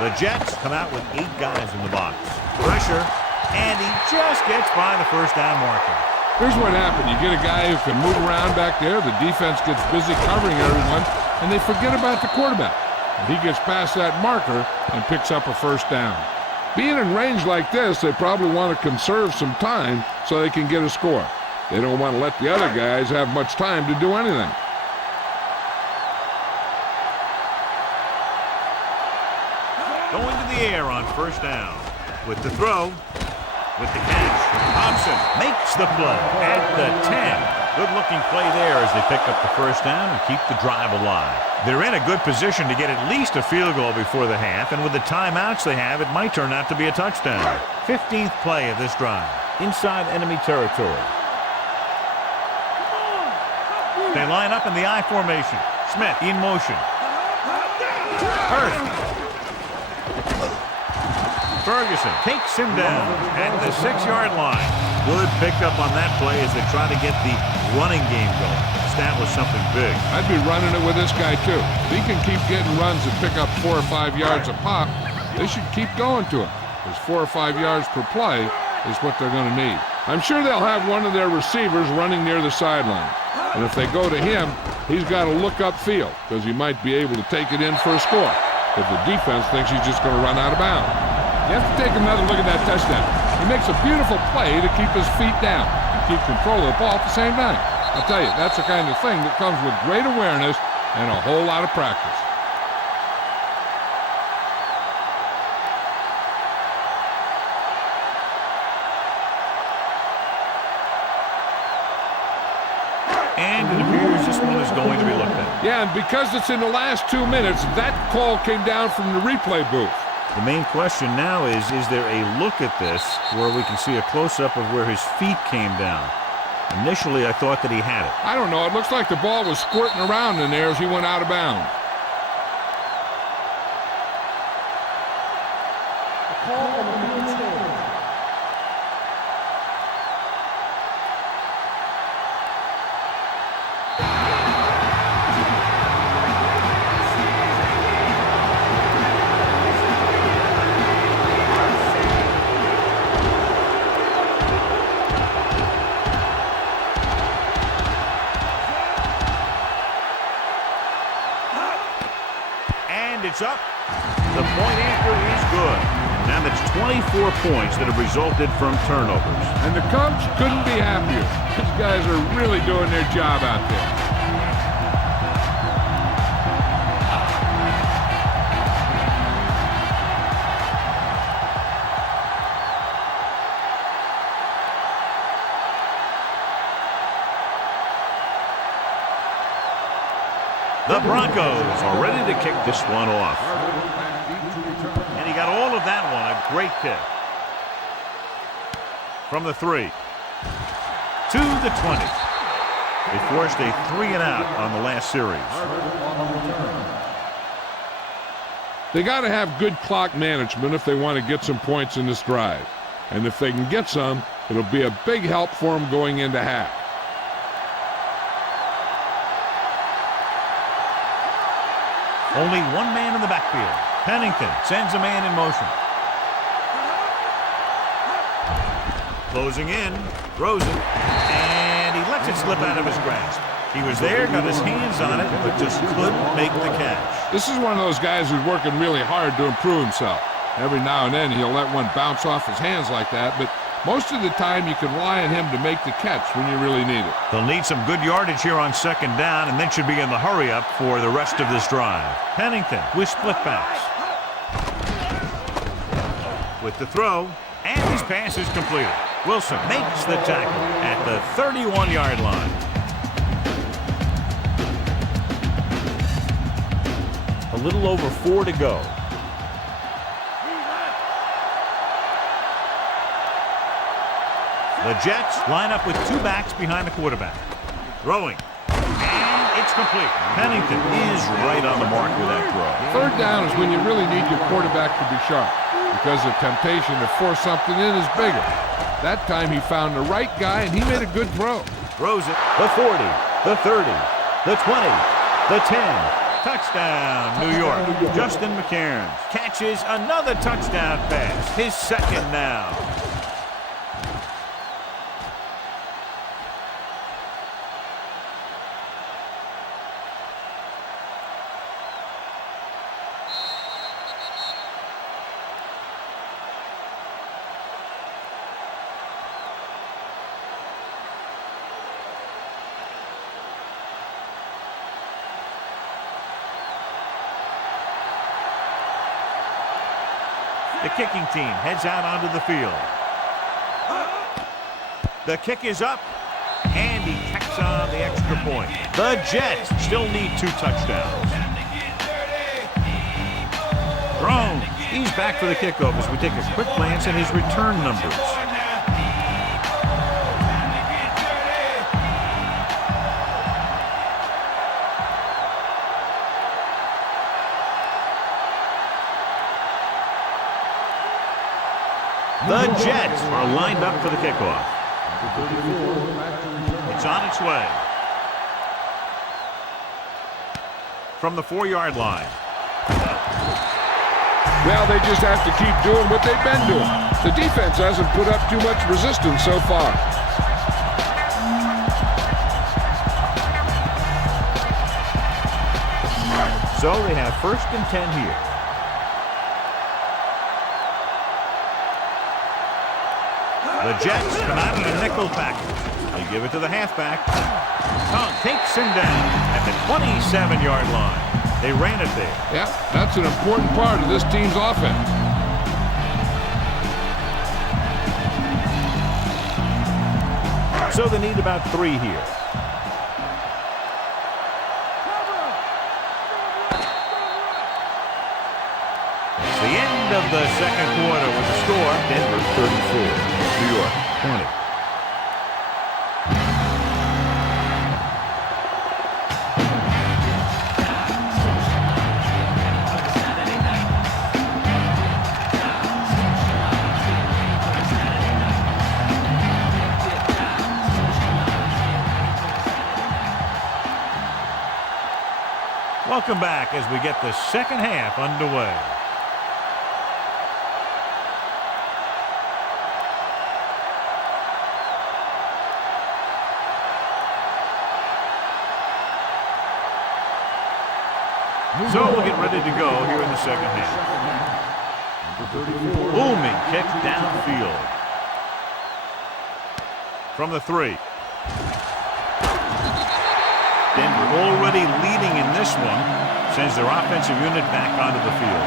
The Jets come out with 8 guys in the box. Pressure, and he just gets by the first down marker. Here's what happened. You get a guy who can move around back there. The defense gets busy covering everyone, and they forget about the quarterback. And he gets past that marker and picks up a first down. Being in range like this, they probably want to conserve some time so they can get a score. They don't want to let the other guys have much time to do anything. Going to the air on first down. With the throw, with the catch, Thompson makes the play at the 10. Good-looking play there as they pick up the first down and keep the drive alive. They're in a good position to get at least a field goal before the half, and with the timeouts they have, it might turn out to be a touchdown. 15th play of this drive, inside enemy territory. They line up in the I formation. Smith in motion. Hurst. Ferguson takes him down at the 6-yard line. Good pickup on that play as they try to get the running game going. Establish something big. I'd be running it with this guy, too. If he can keep getting runs and pick up 4 or 5 yards a pop, they should keep going to him, because 4 or 5 yards per play is what they're going to need. I'm sure they'll have one of their receivers running near the sideline. And if they go to him, he's got to look upfield, because he might be able to take it in for a score if the defense thinks he's just going to run out of bounds. You have to take another look at that touchdown. He makes a beautiful play to keep his feet down and keep control of the ball at the same time. I'll tell you, that's the kind of thing that comes with great awareness and a whole lot of practice. And it appears this one is going to be looked at. Yeah, and because it's in the last 2 minutes, that call came down from the replay booth. The main question now is there a look at this where we can see a close-up of where his feet came down? Initially, I thought that he had it. I don't know. It looks like the ball was squirting around in there as he went out of bounds. A call on the field stand. It's up. The point after is good. Now that's 24 points that have resulted from turnovers. And the coach couldn't be happier. These guys are really doing their job out there. The Broncos are ready to kick this one off. And he got all of that one. A great kick. From the 3. To the 20. They forced a 3-and-out on the last series. They got to have good clock management if they want to get some points in this drive. And if they can get some, it'll be a big help for them going into half. Only one man in the backfield. Pennington sends a man in motion. Closing in, throws it, and he lets it slip out of his grasp. He was there, got his hands on it, but just couldn't make the catch. This is one of those guys who's working really hard to improve himself. Every now and then he'll let one bounce off his hands like that, but most of the time you can rely on him to make the catch when you really need it. They'll need some good yardage here on second down and then should be in the hurry-up for the rest of this drive. Pennington with split backs. With the throw, and his pass is completed. Wilson makes the tackle at the 31-yard line. A little over 4 to go. The Jets line up with 2 backs behind the quarterback. Throwing. And it's complete. Pennington is right on the mark with that throw. Third down is when you really need your quarterback to be sharp, because the temptation to force something in is bigger. That time he found the right guy, and he made a good throw. Throws it. The 40, the 30, the 20, the 10. Touchdown, New York. Justin McCairns catches another touchdown pass. His second now. The kicking team heads out onto the field. The kick is up, and he tacks on the extra point. The Jets still need 2 touchdowns. Drone, he's back for the kickoff as we take a quick glance at his return numbers. The Jets are lined up for the kickoff. It's on its way. From the 4-yard line. Well, they just have to keep doing what they've been doing. The defense hasn't put up too much resistance so far. So they have 1st and 10 here. The Jets come out in a nickel package. They give it to the halfback. Tom takes him down at the 27-yard line. They ran it there. Yeah, that's an important part of this team's offense. So they need about 3 here. It's the end of the second quarter with the score. Denver 34. New York 20. Welcome back as we get the second half underway. So we'll get ready to go here in the second half. Booming kick downfield. From the 3. Denver already leading in this one, sends their offensive unit back onto the field.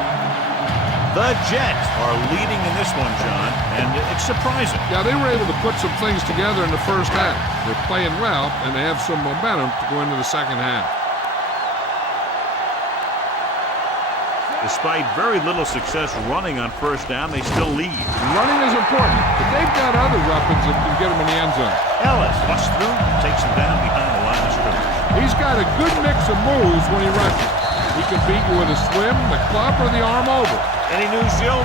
The Jets are leading in this one, John, and it's surprising. Yeah, they were able to put some things together in the first half. They're playing well, and they have some momentum to go into the second half. Despite very little success running on first down, they still lead. Running is important, but they've got other weapons that can get them in the end zone. Ellis busts through and takes him down behind the line of scrimmage. He's got a good mix of moves when he rushes. He can beat you with a swim, the club, or the arm over. Any news, Jill?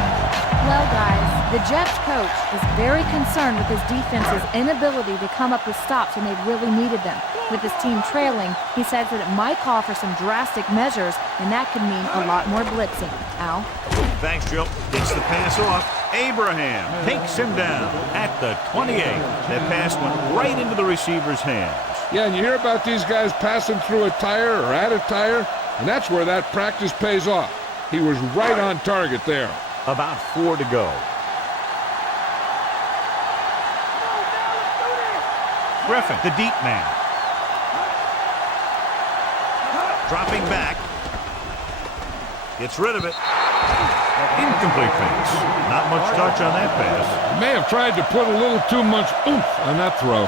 Well, guys, the Jets coach is very concerned with his defense's inability to come up with stops when they really needed them. With his team trailing, he says that it might call for some drastic measures, and that could mean a lot more blitzing. Al? Thanks, Jill. Gets the pass off. Abraham takes him down at the 28. That pass went right into the receiver's hands. Yeah, and you hear about these guys passing through a tire or at a tire, and that's where that practice pays off. He was right on target there. About 4 to go. Griffin, the deep man. Dropping back. Gets rid of it. Incomplete pass. Not much touch on that pass. He may have tried to put a little too much oomph on that throw.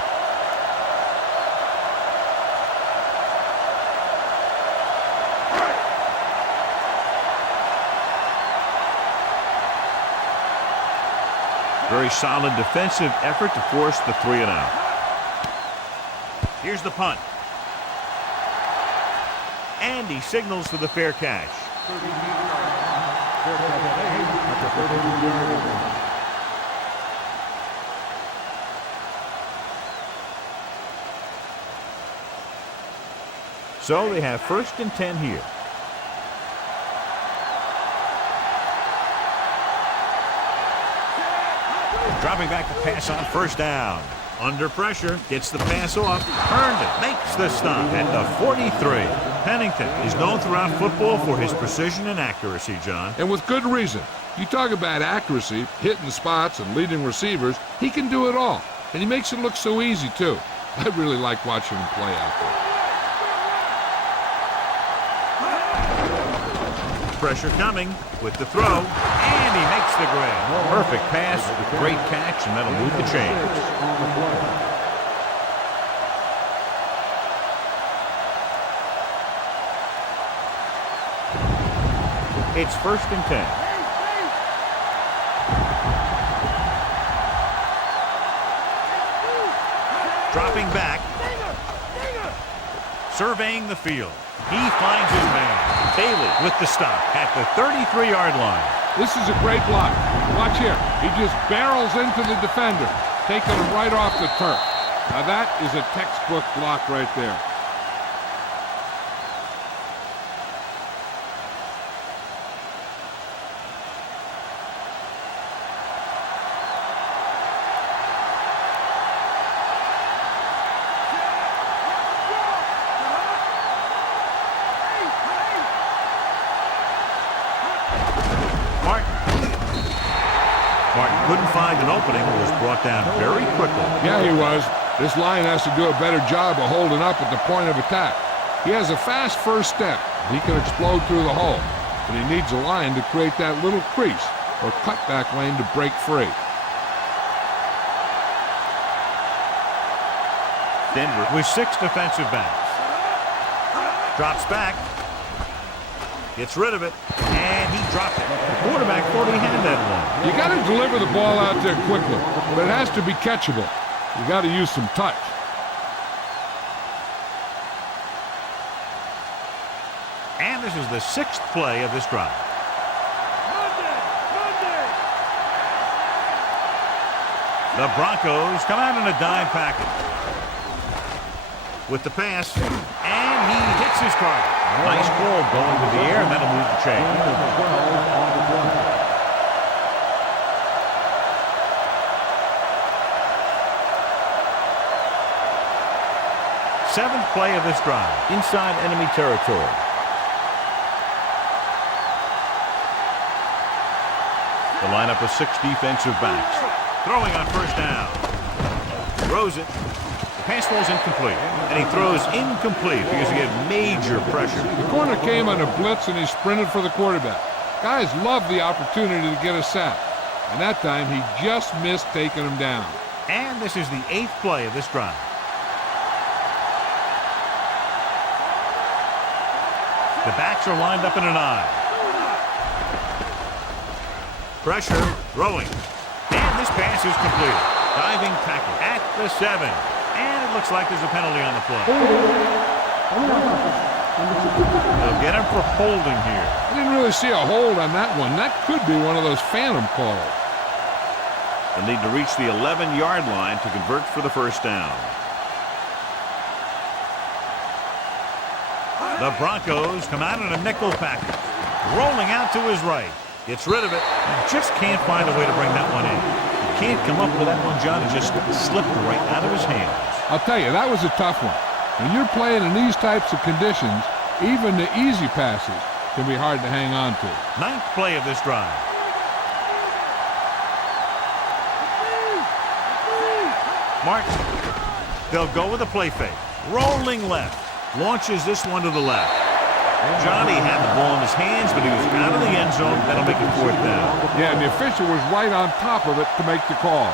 Very solid defensive effort to force the 3 and out. Here's the punt. And he signals for the fair catch. So they have 1st and 10 here. Dropping back to pass on 1st down. Under pressure, gets the pass off. Herndon makes the stop at the 43. Pennington is known throughout football for his precision and accuracy, John. And with good reason. You talk about accuracy, hitting spots, and leading receivers. He can do it all. And he makes it look so easy, too. I really like watching him play out there. Pressure coming with the throw, and he makes the grab. Perfect pass, great catch, and that'll move the chains. It's 1st and 10. Dropping back. Surveying the field. He finds his man. Bailey with the stop at the 33-yard line. This is a great block. Watch here. He just barrels into the defender, taking him right off the turf. Now that is a textbook block right there. Martin couldn't find an opening and was brought down very quickly. Yeah, he was. This line has to do a better job of holding up at the point of attack. He has a fast first step. He can explode through the hole. But he needs a line to create that little crease or cutback lane to break free. Denver with 6 defensive backs. Drops back. Gets rid of it. And he dropped it. The quarterback thought he had that one. You got to deliver the ball out there quickly, but it has to be catchable. You got to use some touch. And this is the 6th play of this drive. The Broncos come out in a dime package. With the pass, and he hits his target. Nice ball going to the air, and that'll move the chain. Seventh play of this drive, inside enemy territory. The lineup of 6 defensive backs. Throwing on first down. Throws it. The pass falls incomplete. And he throws incomplete because he had major pressure. The corner came on a blitz and he sprinted for the quarterback. Guys love the opportunity to get a sack. And that time he just missed taking him down. And this is the 8th play of this drive. The backs are lined up in an I. Pressure, throwing. And this pass is completed. Diving tackle at the 7. And it looks like there's a penalty on the play. They'll get him for holding here. I didn't really see a hold on that one. That could be one of those phantom calls. They'll need to reach the 11-yard line to convert for the first down. The Broncos come out in a nickel package. Rolling out to his right. Gets rid of it. And just can't find a way to bring that one in. He can't come up with that one, John. It just slipped right out of his hands. I'll tell you, that was a tough one. When you're playing in these types of conditions, even the easy passes can be hard to hang on to. 9th play of this drive. Martin. They'll go with a play fake. Rolling left. Launches this one to the left. Johnny had the ball in his hands, but he was out of the end zone. That'll make it 4th down. Yeah, and the official was right on top of it to make the call.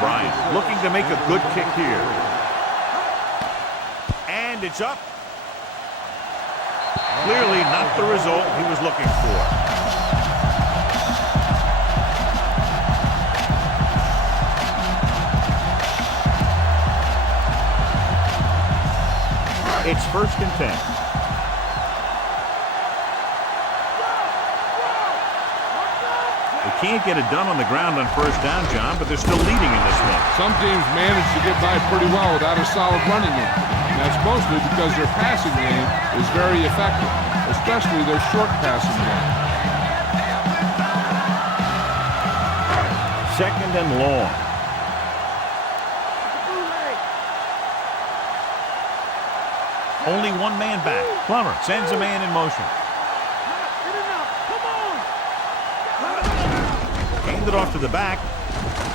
Bryant looking to make a good kick here. And it's up. Clearly not the result he was looking for. It's 1st and 10. They can't get it done on the ground on first down, John, but they're still leading in this one. Some teams manage to get by pretty well without a solid running game. And that's mostly because their passing game is very effective, especially their short passing game. 2nd and long. Only one man back. Plummer sends a man in motion. Hand it off to the back.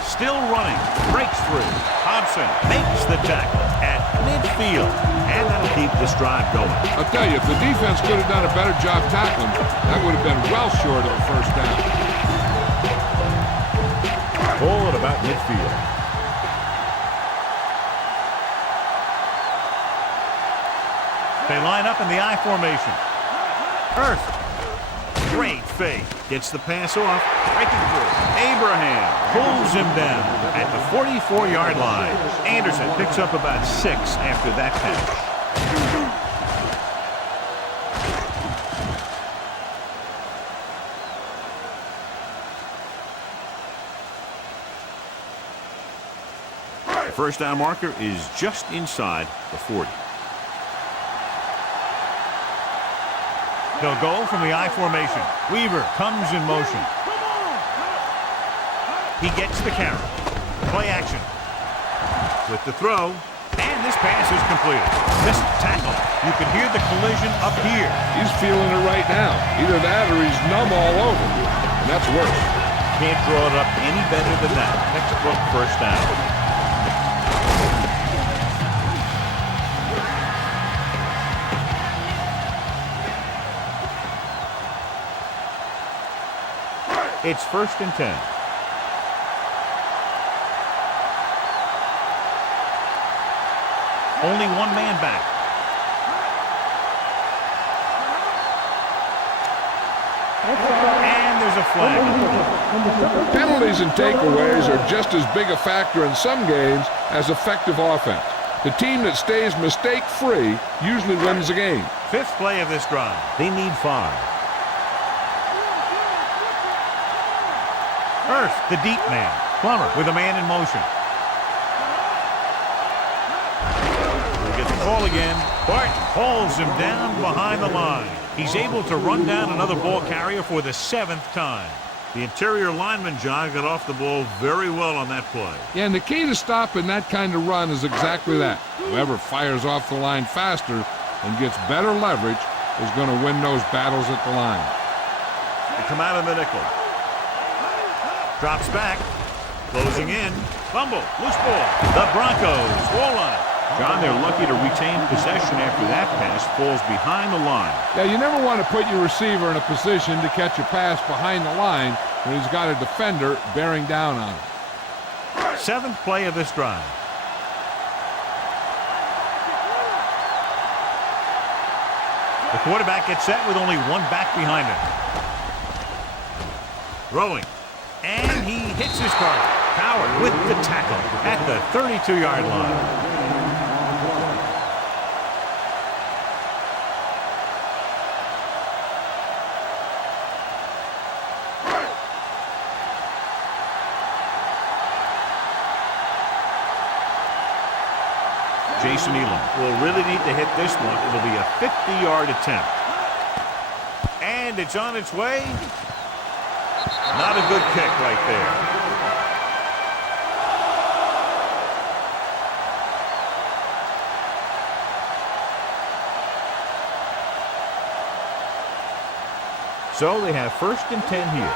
Still running. Breaks through. Hobson makes the tackle at midfield. And that'll keep this drive going. I'll tell you, if the defense could have done a better job tackling, that would have been well short of a first down. Ball at about midfield. They line up in the I formation. Earth. Great fake. Gets the pass off. Breaking through. Abraham pulls him down at the 44-yard line. Anderson picks up about 6 after that catch. The first down marker is just inside the 40. They'll go from the I formation. Weaver comes in motion. He gets the carry. Play action. With the throw. And this pass is completed. This tackle. You can hear the collision up here. He's feeling it right now. Either that or he's numb all over. And that's worse. Can't draw it up any better than that. Textbook first down. It's 1st and 10. Only one man back. And there's a flag. Penalties and takeaways are just as big a factor in some games as effective offense. The team that stays mistake-free usually wins the game. 5th play of this drive. They need 5. Earth, the deep man. Plummer with a man in motion. We'll get the call again. Barton hauls him down behind the line. He's able to run down another ball carrier for the 7th time. The interior lineman, John, got off the ball very well on that play. Yeah, and the key to stopping that kind of run is exactly that. Whoever fires off the line faster and gets better leverage is going to win those battles at the line. They come out of the nickel. Drops back. Closing in. Fumble. Loose ball. The Broncos roll on it. John, they're lucky to retain possession after that pass falls behind the line. Yeah, you never want to put your receiver in a position to catch a pass behind the line when he's got a defender bearing down on him. 7th play of this drive. The quarterback gets set with only one back behind him. Throwing. And he hits his target. Howard with the tackle at the 32-yard line. Jason Elam will really need to hit this one. It'll be a 50-yard attempt. And it's on its way. Not a good kick right there. So they have 1st and 10 here.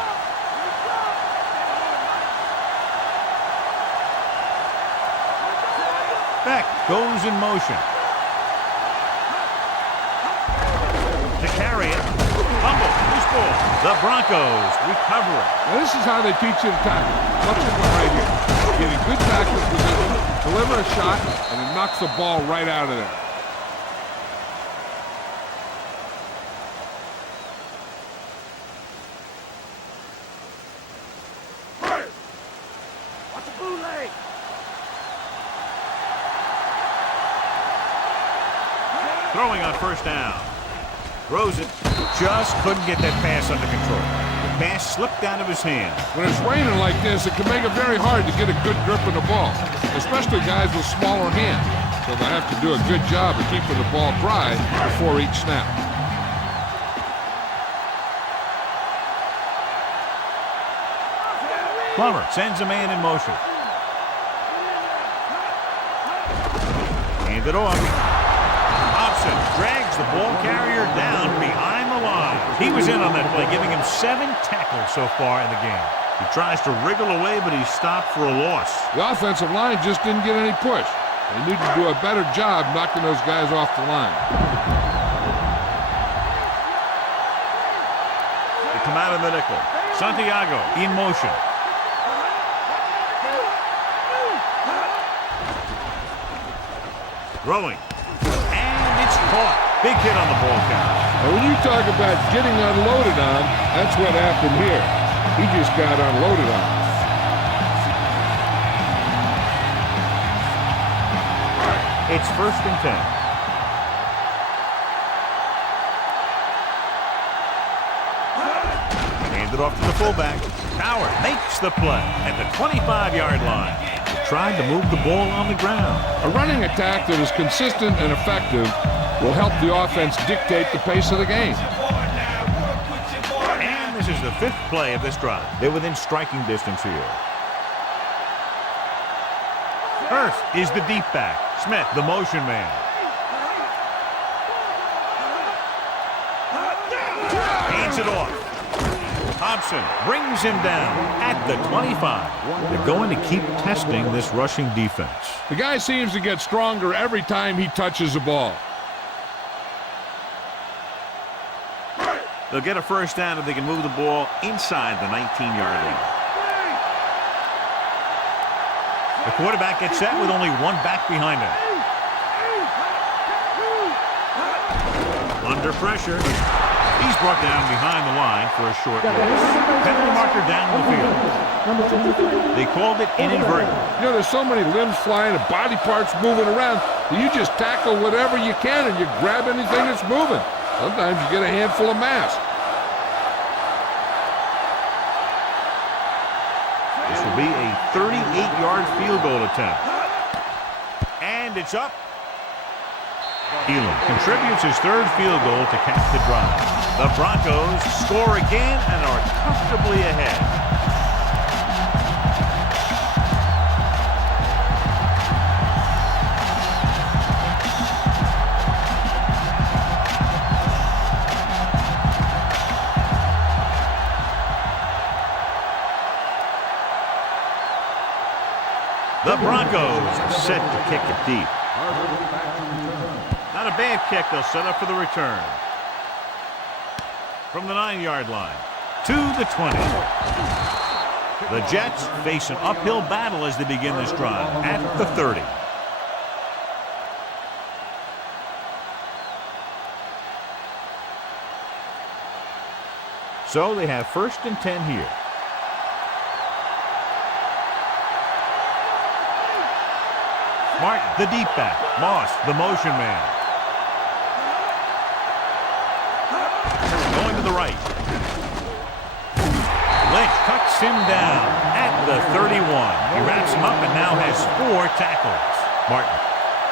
Beck goes in motion. To carry it. Fumble. Loose ball. The Broncos recover it. Now this is how they teach you to tackle. Watch this one right here. Get in good tackle position, deliver a shot, and it knocks the ball right out of there. Watch the bootleg. Throwing on 1st down. Throws it. Just couldn't get that pass under control. The pass slipped out of his hand. When it's raining like this, it can make it very hard to get a good grip on the ball, especially guys with smaller hands. So they have to do a good job of keeping the ball dry before each snap. Plummer sends a man in motion. Hand it off. Hobson drags the ball carrier down behind the line. He was in on that play, giving him 7 tackles so far in the game. He tries to wriggle away, but he's stopped for a loss. The offensive line just didn't get any push. They need to do a better job knocking those guys off the line. They come out of the nickel. Santiago in motion. Throwing. And it's caught. Big hit on the ball carrier. Now, when you talk about getting unloaded on, that's what happened here. He just got unloaded on. It's 1st and 10. Hand it off to the fullback. Howard makes the play at the 25-yard line. He tried to move the ball on the ground. A running attack that is consistent and effective will help the offense dictate the pace of the game. And this is the 5th play of this drive. They're within striking distance here. First is the deep back. Smith, the motion man. Hands it off. Hobson brings him down at the 25. They're going to keep testing this rushing defense. The guy seems to get stronger every time he touches the ball. They'll get a 1st down if they can move the ball inside the 19-yard line. The quarterback gets set with only one back behind him. Under pressure. He's brought down behind the line for a short loss. Penalty marker down the field. They called it inadvertent. You know, there's so many limbs flying and body parts moving around that you just tackle whatever you can and you grab anything that's moving. Sometimes you get a handful of mass. This will be a 38-yard field goal attempt. And it's up. Elam contributes his third field goal to cap the drive. The Broncos score again and are comfortably ahead. The Broncos set to kick it deep. Not a bad kick. They'll set up for the return. From the 9-yard line to the 20. The Jets face an uphill battle as they begin this drive at the 30. So they have 1st and 10 here. Martin, the deep back. Moss, the motion man. Going to the right. Lynch cuts him down at the 31. He wraps him up and now has 4 tackles. Martin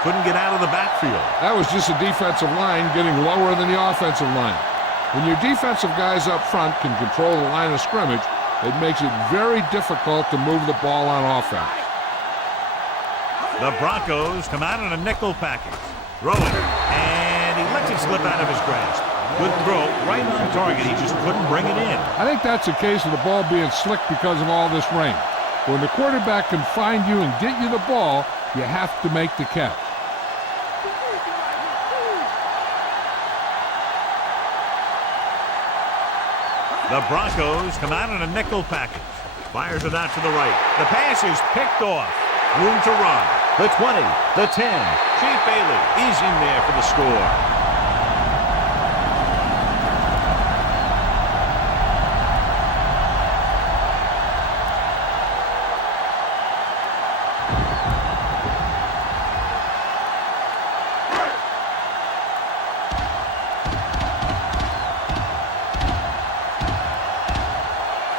couldn't get out of the backfield. That was just a defensive line getting lower than the offensive line. When your defensive guys up front can control the line of scrimmage, it makes it very difficult to move the ball on offense. The Broncos come out in a nickel package. Throwing, and he lets it slip out of his grasp. Good throw, right on target. He just couldn't bring it in. I think that's a case of the ball being slick because of all this rain. When the quarterback can find you and get you the ball, you have to make the catch. The Broncos come out in a nickel package. Fires it out to the right. The pass is picked off. Room to run. The 20, the 10. Chief Bailey is in there for the score.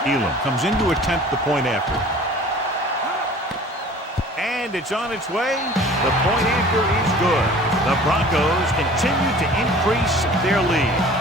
Elam comes in to attempt the point after. And it's on its way. The point after is good. The Broncos continue to increase their lead.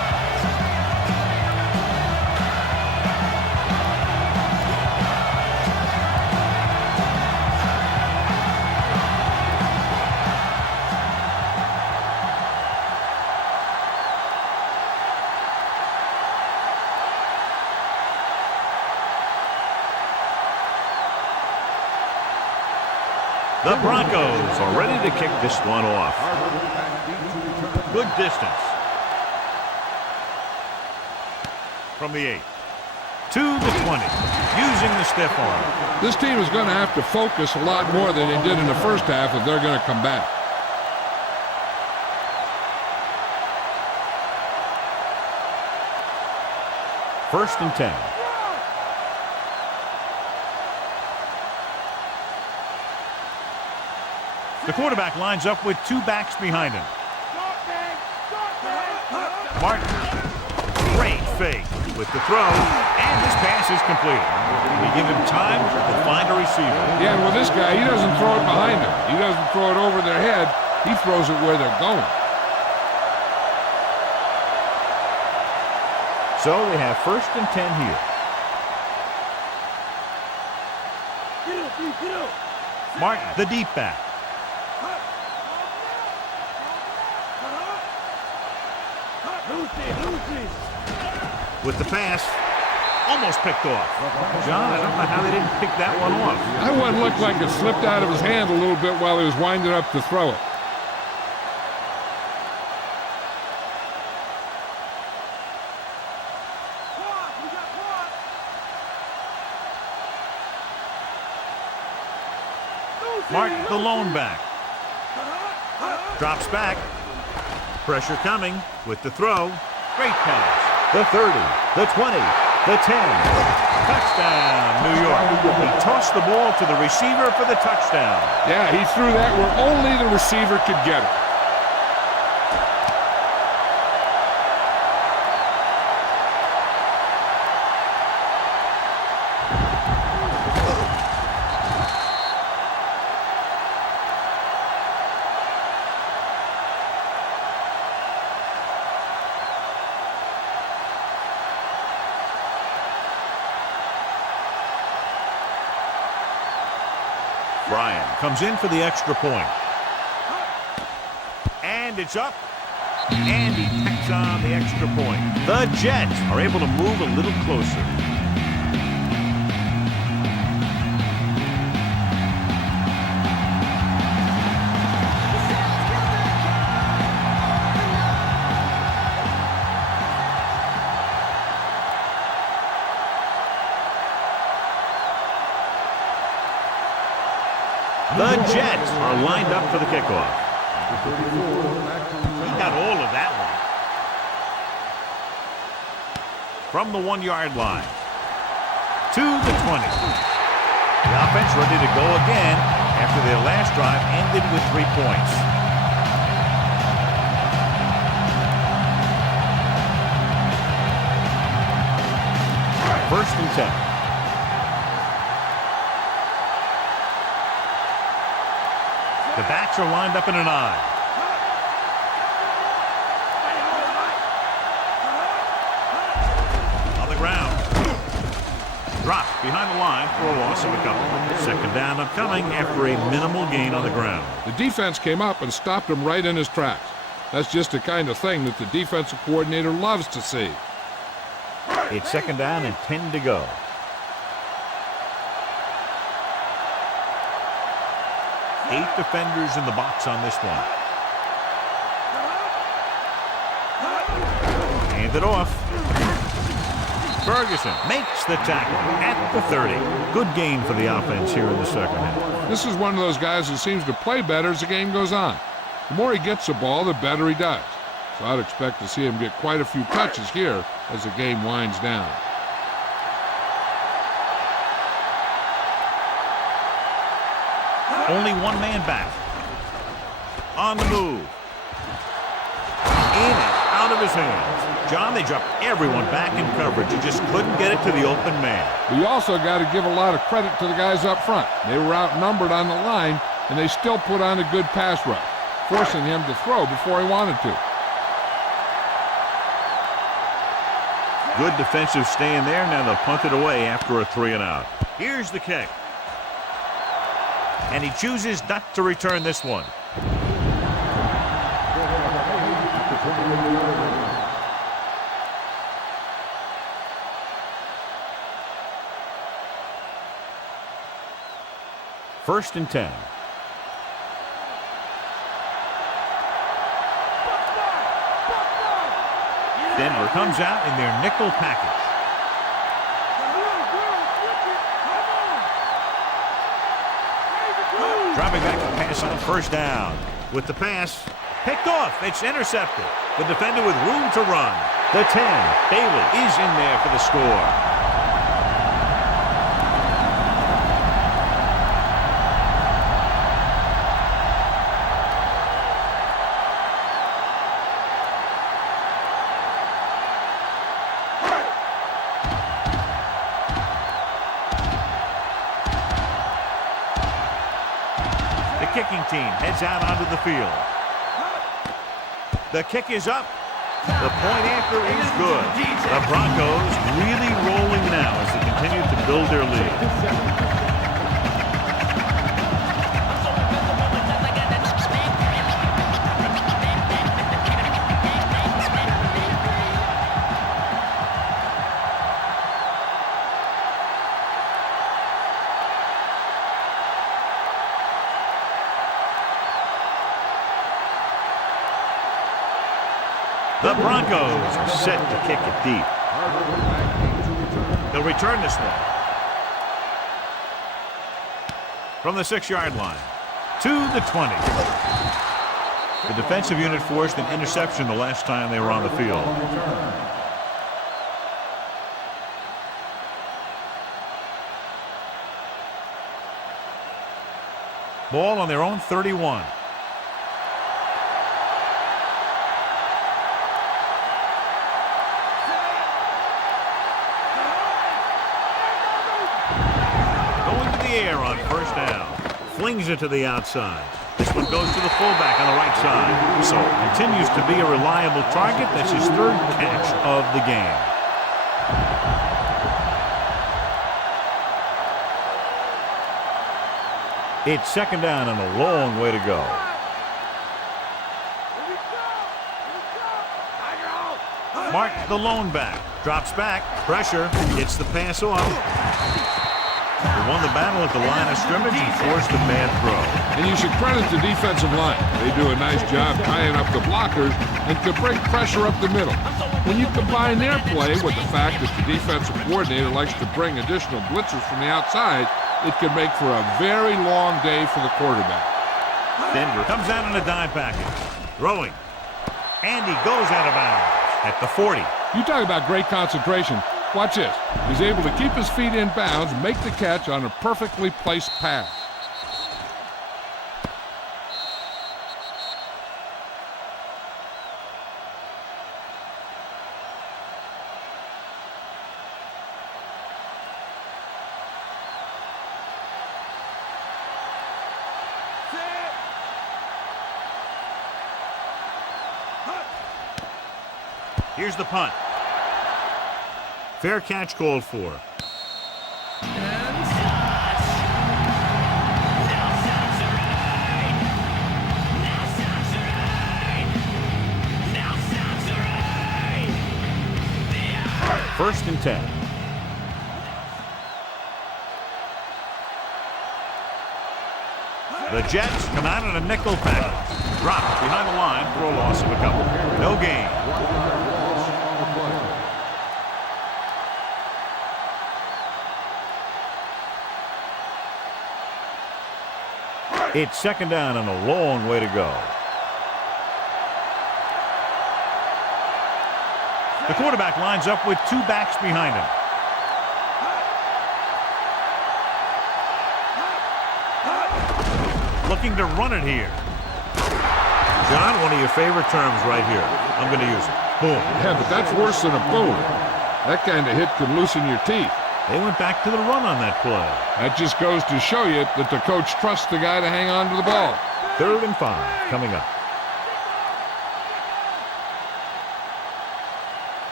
The Broncos are ready to kick this one off. Good distance. From the 8 to the 20, using the stiff arm. This team is going to have to focus a lot more than they did in the first half if they're going to come back. First and 10. The quarterback lines up with 2 backs behind him. Martin, great fake with the throw, and this pass is completed. We give him time to find a receiver. Yeah, and with this guy, he doesn't throw it behind him. He doesn't throw it over their head. He throws it where they're going. So they have 1st and 10 here. Martin, the deep back. With the pass, almost picked off. John, I don't know how they didn't pick that one off. That one looked like it slipped out of his hand a little bit while he was winding up to throw it. Martin, the lone back. Drops back. Pressure coming with the throw. Great pass. The 30, the 20, the 10. Touchdown, New York. He tossed the ball to the receiver for the touchdown. Yeah, he threw that where only the receiver could get it. Bryan comes in for the extra point. And it's up. And he tacks on the extra point. The Jets are able to move a little closer. The Jets are lined up for the kickoff. He got all of that one. From the 1-yard line to the 20. The offense ready to go again after their last drive ended with 3 points. First and 10. The backs are lined up in an I. On the ground. Dropped behind the line for a loss of a couple. Second down upcoming after a minimal gain on the ground. The defense came up and stopped him right in his tracks. That's just the kind of thing that the defensive coordinator loves to see. It's second down and 10 to go. Eight defenders in the box on this one. Hand it off. Ferguson makes the tackle at the 30. Good gain for the offense here in the second half. This is one of those guys who seems to play better as the game goes on. The more he gets the ball, the better he does. So I'd expect to see him get quite a few touches here as the game winds down. Only one man back. On the move. In and out of his hands. John, they dropped everyone back in coverage. He just couldn't get it to the open man. We also got to give a lot of credit to the guys up front. They were outnumbered on the line, and they still put on a good pass rush, forcing him to throw before he wanted to. Good defensive stand there. Now they'll punt it away after a 3-and-out. Here's the kick. And he chooses not to return this one. First and 10. Denver comes out in their nickel package. Dropping back to pass on first down. With the pass picked off, it's intercepted. The defender with room to run. The 10, Bailey, is in there for the score. Kicking team heads out onto the field. The kick is up. The point after is good. The Broncos really rolling now as they continue to build their lead. The Broncos are set to kick it deep. They'll return this one. From the 6-yard line to the 20. The defensive unit forced an interception the last time they were on the field. Ball on their own 31. On first down. Flings it to the outside. This one goes to the fullback on the right side. So continues to be a reliable target. That's his third catch of the game. It's second down and a long way to go. Mark, the lone back, drops back, pressure, gets the pass off. They won the battle at the line of scrimmage and forced a bad throw. And you should credit the defensive line. They do a nice job tying up the blockers and can bring pressure up the middle. When you combine their play with the fact that the defensive coordinator likes to bring additional blitzers from the outside, it can make for a very long day for the quarterback. Denver comes out in a dime package. Throwing. And he goes out of bounds at the 40. You talk about great concentration. Watch this. He's able to keep his feet in bounds, make the catch on a perfectly placed pass. Here's the punt. Fair catch called for. First and 10. The Jets come out in a nickel package. Dropped behind the line for a loss of a couple. No gain. It's second down and a long way to go. The quarterback lines up with two backs behind him. Looking to run it here. John, one of your favorite terms right here. I'm going to use it. Boom. Yeah, but that's worse than a boom. That kind of hit can loosen your teeth. They went back to the run on that play. That just goes to show you that the coach trusts the guy to hang on to the ball. 3rd and 5 coming up.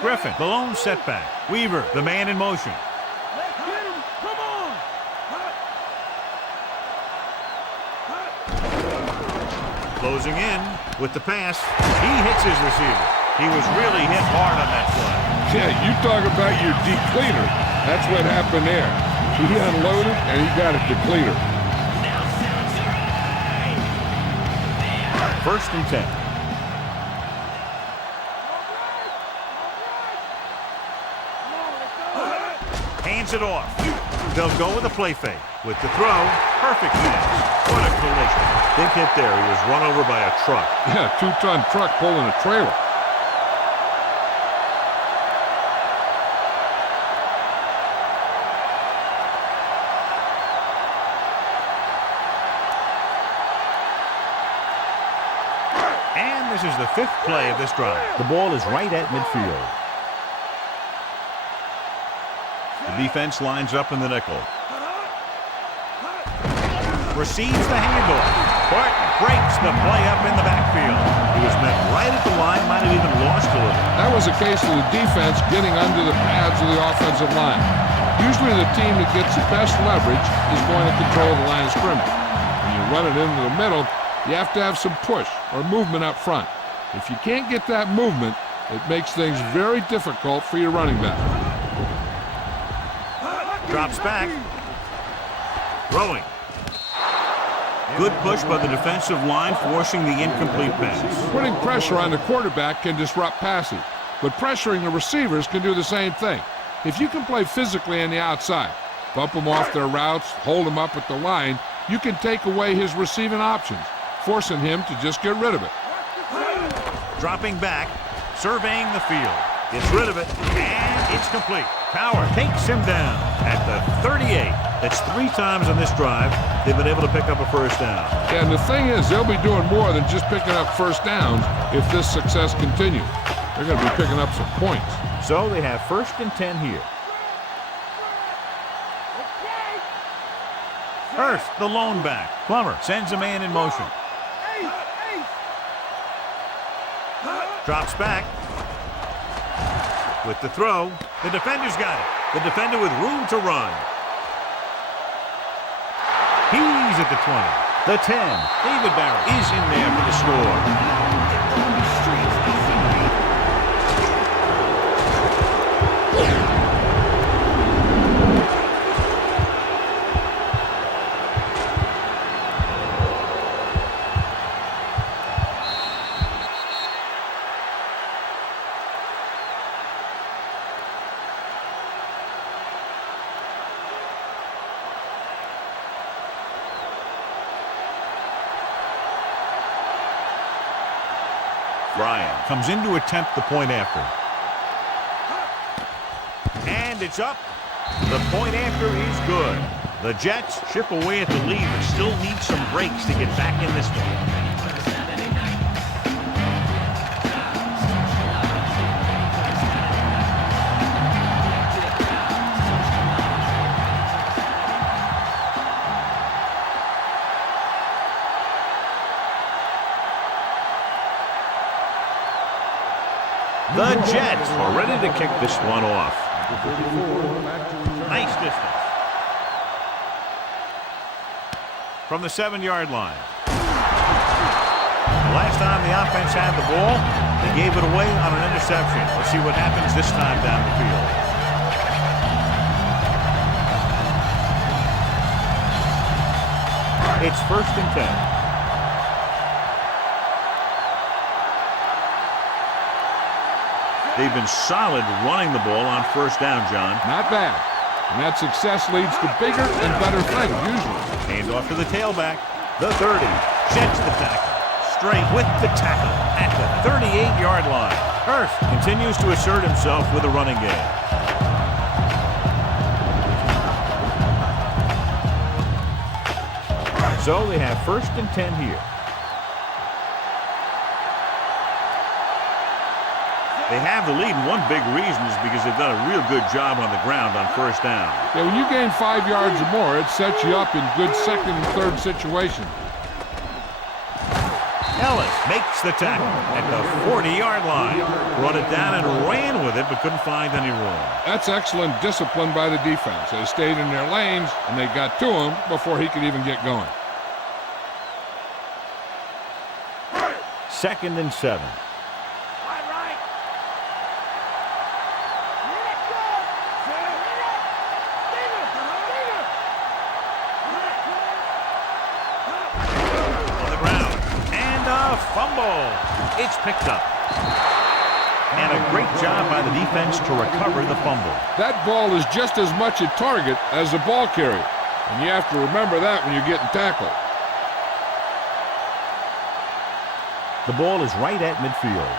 Griffin, the lone setback. Weaver, the man in motion. Let's get him. Come on. Closing in with the pass. He hits his receiver. He was really hit hard on that play. Yeah, you talk about your depleter. That's what happened there. He unloaded and he got a depleter. First and 10. Hands it off. They'll go with a play fake. With the throw, perfect pass. What a collision. Big hit there. He was run over by a truck. Yeah, 2-ton truck pulling a trailer. And this is the 5th play of this drive. The ball is right at midfield. The defense lines up in the nickel. Receives the handoff. Barton breaks the play up in the backfield. He was met right at the line, might have even lost a little. That was a case of the defense getting under the pads of the offensive line. Usually the team that gets the best leverage is going to control the line of scrimmage. When you run it into the middle, you have to have some push or movement up front. If you can't get that movement, it makes things very difficult for your running back. Drops back. Throwing. Good push by the defensive line, forcing the incomplete pass. Putting pressure on the quarterback can disrupt passing, but pressuring the receivers can do the same thing. If you can play physically on the outside, bump them off their routes, hold them up at the line, you can take away his receiving options, forcing him to just get rid of it. Dropping back, surveying the field. Gets rid of it, and it's complete. Power takes him down at the 38. That's 3 times on this drive they've been able to pick up a first down. And the thing is, they'll be doing more than just picking up first downs if this success continues. They're going to be picking up some points. So they have 1st and 10 here. Hurst, the lone back. Plummer sends a man in motion. Drops back. With the throw, the defender's got it. The defender with room to run. He He's at the 20. The 10. David Barrett is in there for the score. Ryan comes in to attempt the point after. And it's up. The point after is good. The Jets chip away at the lead, but still need some breaks to get back in this one. The Jets are ready to kick this one off. Nice distance. From the 7-yard line. Last time the offense had the ball, they gave it away on an interception. Let's see what happens this time down the field. It's 1st and 10. They've been solid running the ball on 1st down, John. Not bad. And that success leads to bigger and better things, usually. Hand off to the tailback. The 30. Jets the tackle. Straight with the tackle at the 38-yard line. Hurst continues to assert himself with a running game. So they have 1st and 10 here. They have the lead, and one big reason is because they've done a real good job on the ground on 1st down. Yeah, when you gain 5 yards or more, it sets you up in good 2nd and 3rd situations. Ellis makes the tackle at the 40-yard line. Brought it down and ran with it, but couldn't find any room. That's excellent discipline by the defense. They stayed in their lanes, and they got to him before he could even get going. 2nd and 7. Fumble. It's picked up. And a great job by the defense to recover the fumble. That ball is just as much a target as the ball carrier. And you have to remember that when you're getting tackled. The ball is right at midfield.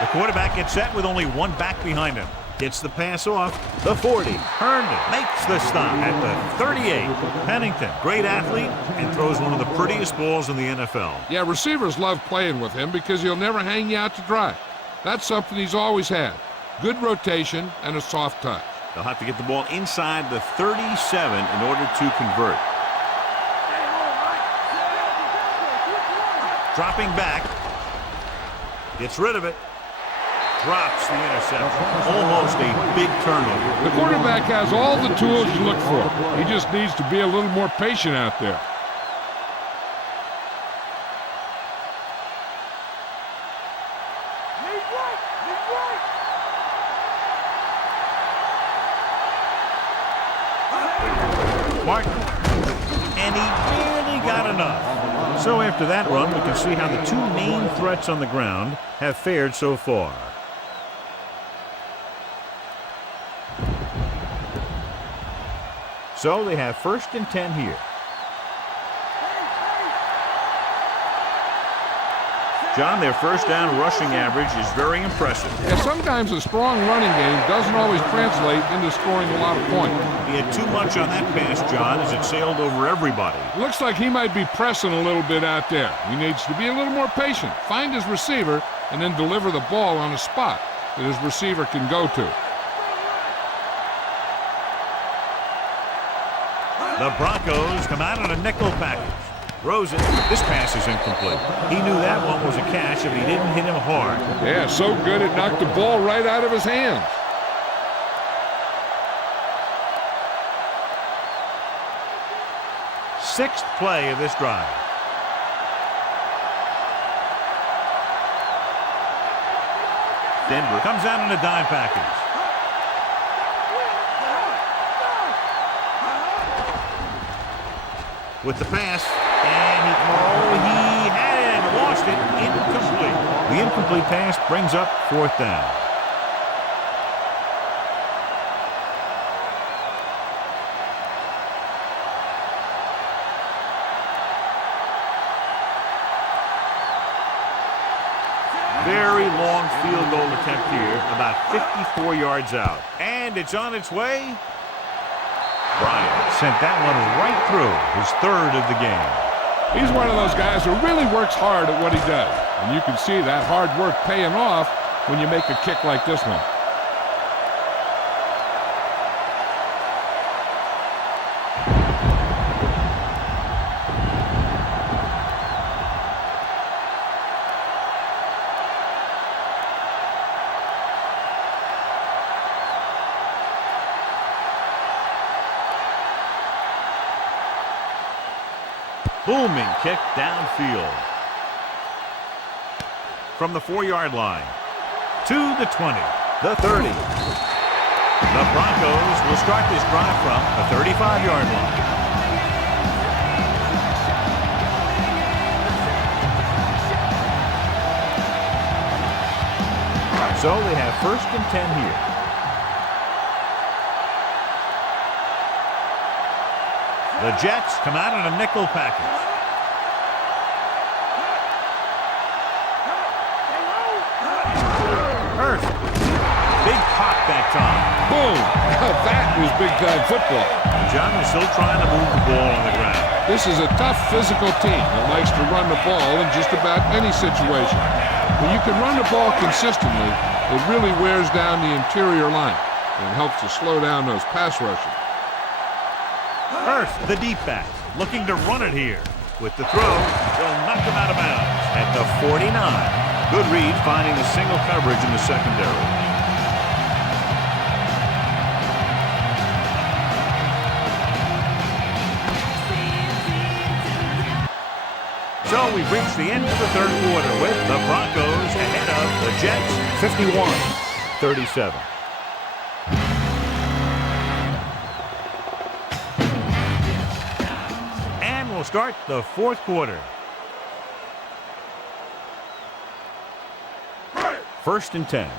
The quarterback gets set with only one back behind him. Gets the pass off. The 40. Herndon makes the stop at the 38. Pennington, great athlete, and throws one of the prettiest balls in the NFL. Yeah, receivers love playing with him because he'll never hang you out to dry. That's something he's always had. Good rotation and a soft touch. They'll have to get the ball inside the 37 in order to convert. Dropping back. Gets rid of it. Drops the interception. Almost a big turnover. The quarterback has all the tools you look for. He just needs to be a little more patient out there. Martin. And he barely got enough. So after that run, we can see how the two main threats on the ground have fared so far. So they have 1st and 10 here. John, their 1st down rushing average is very impressive. Yeah, sometimes a strong running game doesn't always translate into scoring a lot of points. He had too much on that pass, John, as it sailed over everybody. Looks like he might be pressing a little bit out there. He needs to be a little more patient, find his receiver, and then deliver the ball on a spot that his receiver can go to. The Broncos come out on a nickel package. Rosen, this pass is incomplete. He knew that one was a catch if he didn't hit him hard. Yeah, so good it knocked the ball right out of his hands. Sixth play of this drive. Denver comes out in a dime package. With the pass, and he had it and lost it. Incomplete. The incomplete pass brings up fourth down. Very long field goal attempt here, about 54 yards out. And it's on its way. Bryant sent that one right through, his third of the game. He's one of those guys who really works hard at what he does. And you can see that hard work paying off when you make a kick like this one. Booming kick downfield. From the 4-yard line to the 20, the 30. The Broncos will start this drive from the 35-yard line. So they have first and 10 here. The Jets come out in a nickel package. Hurst. Big pop that time. Boom! That was big-time football. John is still trying to move the ball on the ground. This is a tough physical team that likes to run the ball in just about any situation. When you can run the ball consistently, it really wears down the interior line and helps to slow down those pass rushers. Hurst, the deep back, looking to run it here. With the throw, they'll knock him out of bounds at the 49. Good read, finding the single coverage in the secondary. So we've reached the end of the third quarter with the Broncos ahead of the Jets 51-37. Will start the fourth quarter. First and 10.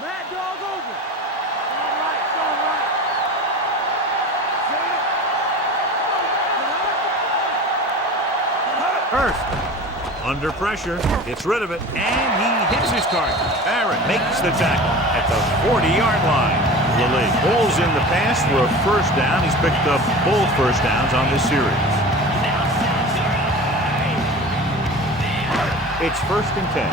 Mad dog over. All right, all right. Hurst under pressure, gets rid of it, and he hits his target. Barrett makes the tackle at the 40-yard line. Lilly pulls in the pass for a first down. He's picked up both first downs on this series. It's first and 10.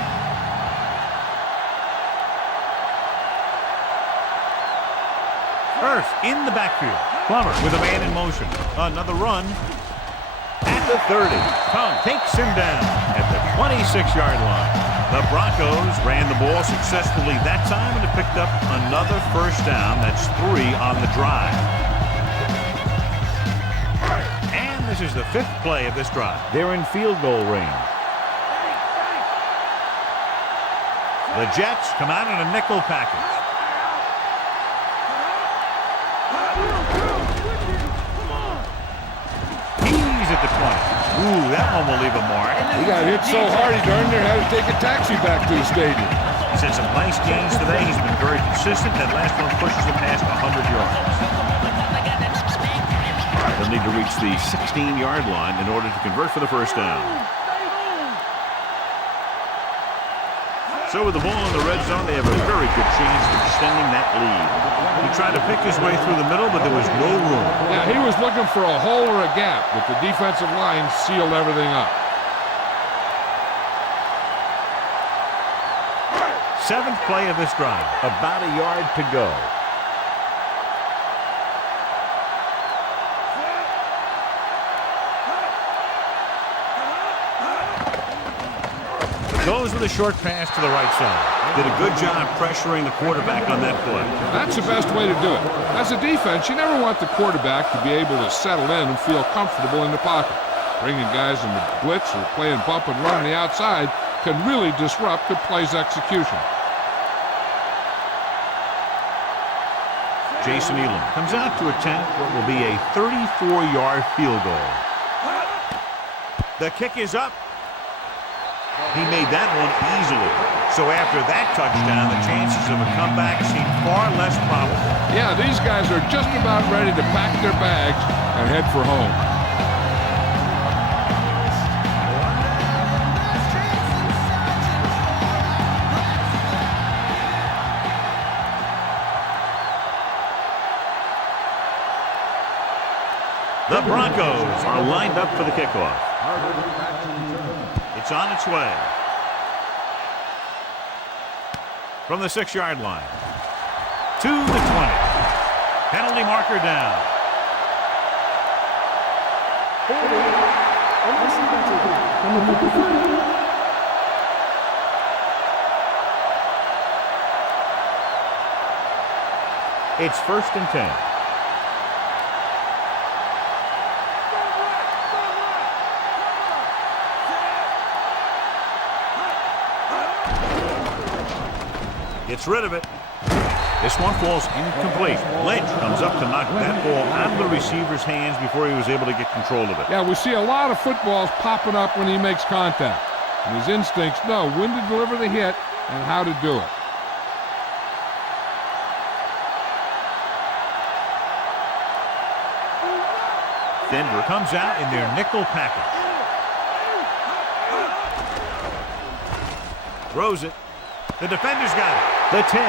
Hurst in the backfield. Plummer with a man in motion. Another run at the 30. Kung takes him down at the 26-yard line. The Broncos ran the ball successfully that time and have picked up another first down. That's 3 on the drive. And this is the 5th play of this drive. They're in field goal range. The Jets come out in a nickel package. He's at the 20. Ooh, that one will leave a mark. He got hit so hard he darn near had to take a taxi back to the stadium. He's had some nice gains today. He's been very consistent. That last one pushes him past 100 yards. They'll need to reach the 16-yard line in order to convert for the first down. So with the ball in the red zone, they have a very good chance of extending that lead. He tried to pick his way through the middle, but there was no room. Yeah, he was looking for a hole or a gap, but the defensive line sealed everything up. 7th play of this drive. About a yard to go. Goes with a short pass to the right side. Did a good job pressuring the quarterback on that play. That's the best way to do it. As a defense, you never want the quarterback to be able to settle in and feel comfortable in the pocket. Bringing guys in the blitz or playing bump and run on the outside can really disrupt the play's execution. Jason Elam comes out to attempt what will be a 34-yard field goal. The kick is up. He made that one easily. So after that touchdown, the chances of a comeback seem far less probable. Yeah, these guys are just about ready to pack their bags and head for home. The Broncos are lined up for the kickoff. It's on its way. From the 6-yard line. To the 20. Penalty marker down. It's 1st and 10. Gets rid of it. This one falls incomplete. Lynch comes up to knock that ball out of the receiver's hands before he was able to get control of it. Yeah, we see a lot of footballs popping up when he makes contact. And his instincts know when to deliver the hit and how to do it. Denver comes out in their nickel package. Throws it. The defender's got it. The 10.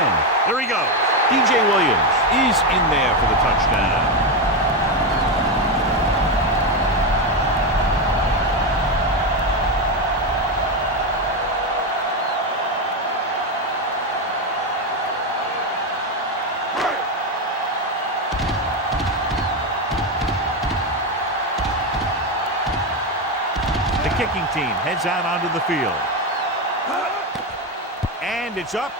There he goes. DJ Williams is in there for the touchdown. The kicking team heads out onto the field. And it's up.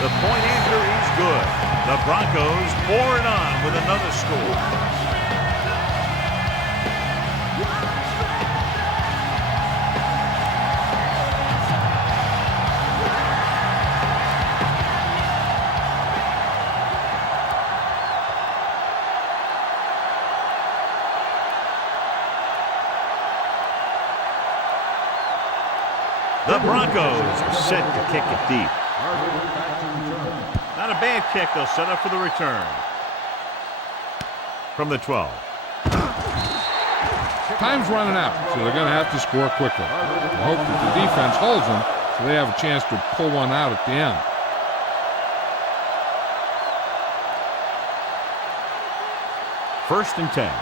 The point after is good. The Broncos pour it on with another score. The Broncos are set to kick it deep. Not a bad kick. They'll set up for the return. From the 12. Time's running out, so they're going to have to score quickly. I hope that the defense holds them so they have a chance to pull one out at the end. First and 10.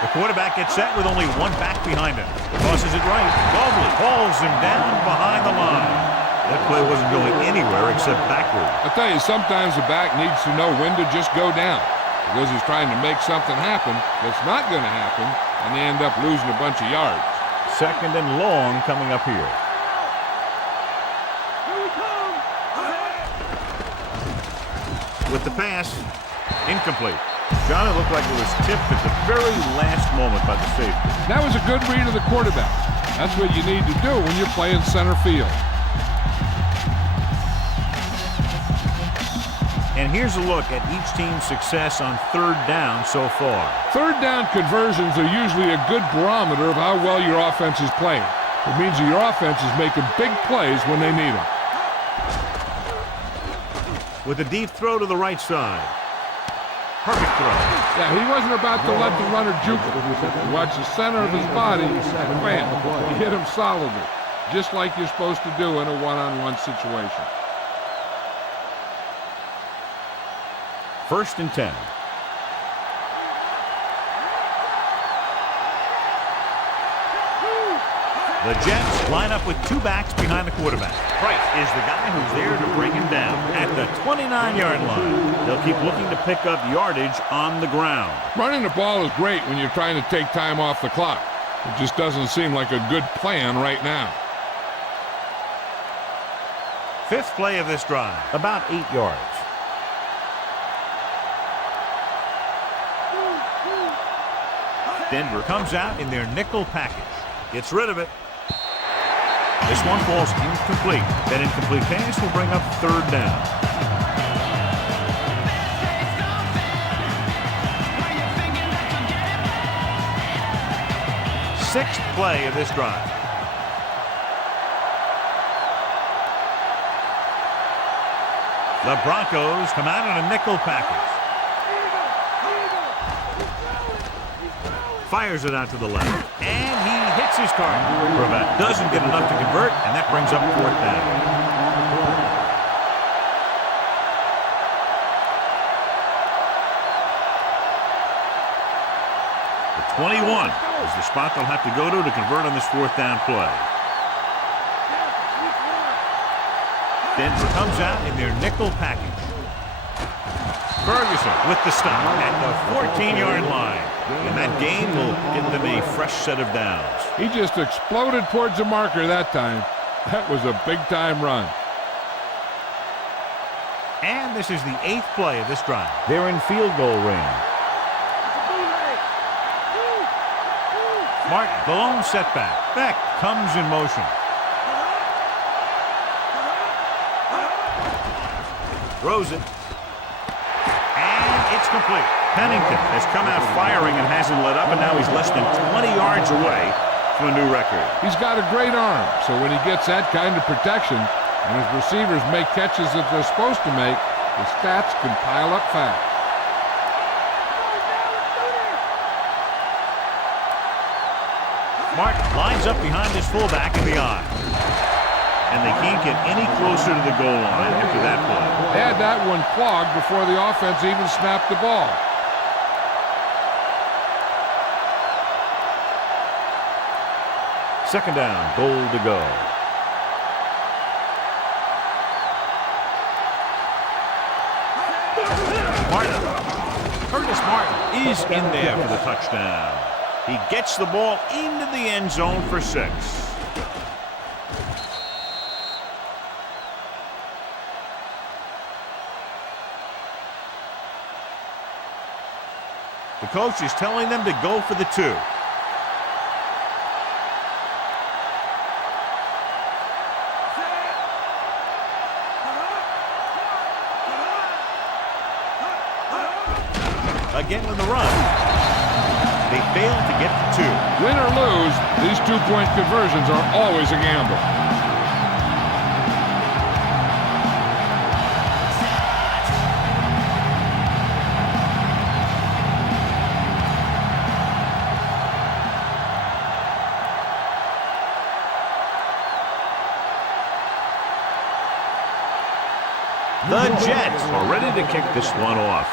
The quarterback gets set with only one back behind him. Tosses it right. Mobley hauls him down behind the line. That play wasn't going anywhere except backward. I tell you, sometimes the back needs to know when to just go down because he's trying to make something happen that's not going to happen, and they end up losing a bunch of yards. Second and long coming up here. With the pass, incomplete. John, it looked like it was tipped at the very last moment by the safety. That was a good read of the quarterback. That's what you need to do when you're playing center field. And here's a look at each team's success on 3rd down so far. 3rd down conversions are usually a good barometer of how well your offense is playing. It means that your offense is making big plays when they need them. With a deep throw to the right side. Perfect throw. Yeah, he wasn't about to let the runner juke him. He watched the center of his body, and bam, he hit him solidly, just like you're supposed to do in a one-on-one situation. First and 10. The Jets line up with two backs behind the quarterback. Price is the guy who's there to bring him down at the 29-yard line. They'll keep looking to pick up yardage on the ground. Running the ball is great when you're trying to take time off the clock. It just doesn't seem like a good plan right now. Fifth play of this drive, about 8 yards. Denver comes out in their nickel package. Gets rid of it. This one falls incomplete. That incomplete pass will bring up third down. Sixth play of this drive. The Broncos come out in a nickel package. Fires it out to the left. And he hits his target. Corvette doesn't get enough to convert, and that brings up fourth down. The 21 is the spot they'll have to go to convert on this fourth down play. Denver comes out in their nickel package. Ferguson with the stop at the 14-yard line. And that gain will get them a fresh set of downs. He just exploded towards the marker that time. That was a big-time run. And this is the eighth play of this drive. They're in field goal range. Martin, the lone setback. Beck comes in motion. Throws it. And it's complete. Pennington has come out firing and hasn't let up, and now he's less than 20 yards away from a new record. He's got a great arm, so when he gets that kind of protection and his receivers make catches that they're supposed to make, the stats can pile up fast. Martin lines up behind his fullback in the eye. And they can't get any closer to the goal line after that play. They had that one clogged before the offense even snapped the ball. Second down, goal to go. Curtis Martin is in there for the touchdown. He gets the ball into the end zone for 6. The coach is telling them to go for the 2. Again with the run. They fail to get the 2. Win or lose, these 2-point conversions are always a gamble. The Jets are ready to kick this one off.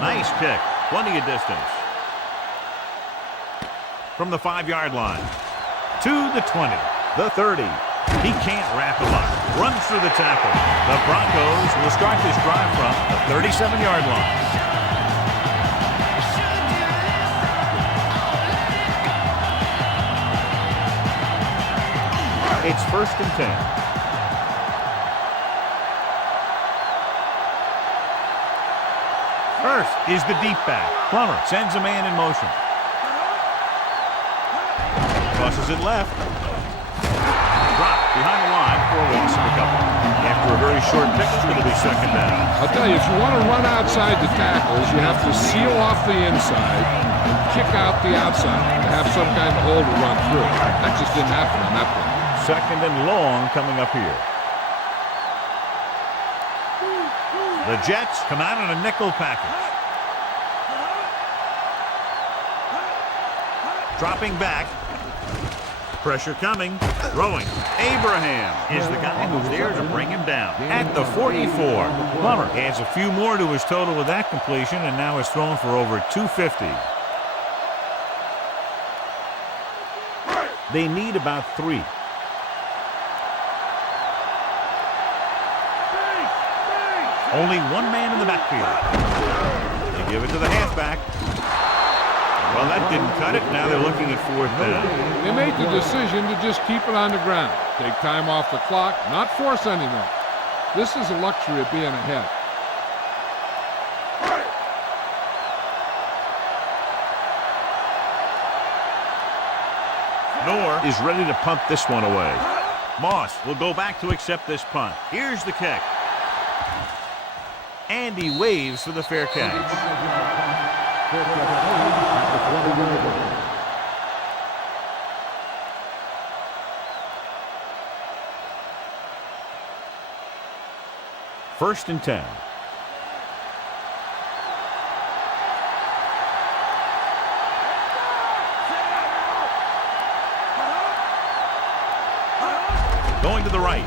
Nice kick. Plenty of distance. From the 5-yard line. To the 20. The 30. He can't wrap him up. Runs through the tackle. The Broncos will start this drive from the 37-yard line. It's 1st and 10. First is the deep back. Plummer sends a man in motion. Crosses it left. Dropped behind the line for a loss of a couple. After a very short pickup, it'll be second down. I'll tell you, if you want to run outside the tackles, you have to seal off the inside and kick out the outside to have some kind of hole to run through. That just didn't happen on that play. Second and long coming up here. The Jets come out in a nickel package. Dropping back. Pressure coming. Throwing. Abraham is the guy who's there to bring him down at the 44. Plummer adds a few more to his total with that completion and now has thrown for over 250. They need about 3. Only one man in the backfield. They give it to the halfback. Well, that didn't cut it. Now they're looking at 4th down. They made the decision to just keep it on the ground. Take time off the clock, not force anything. This is the luxury of being ahead. Noor is ready to punt this one away. Moss will go back to accept this punt. Here's the kick. And he waves for the fair catch. First and 10. Going to the right.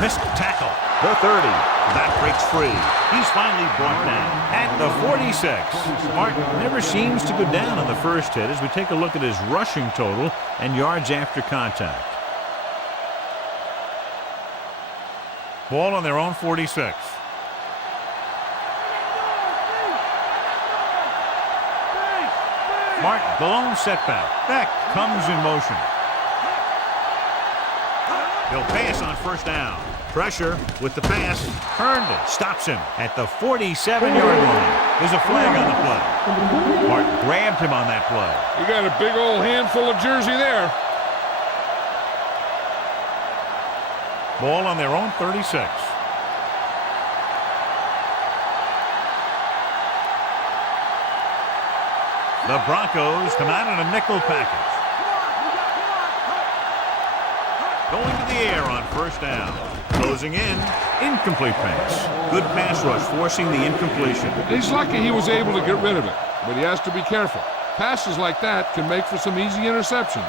Missed tackle. The 30. That breaks free. He's finally brought down at the 46. Martin never seems to go down on the first hit as we take a look at his rushing total and yards after contact. Ball on their own 46. Martin, the lone setback. That comes in motion. He'll pass on first down. Pressure with the pass. Herndon stops him at the 47-yard line. There's a flag on the play. Martin grabbed him on that play. You got a big old handful of jersey there. Ball on their own 36. The Broncos come out in a nickel package. Going to the air on first down. Closing in. Incomplete pass. Good pass rush forcing the incompletion. He's lucky he was able to get rid of it, but he has to be careful. Passes like that can make for some easy interceptions.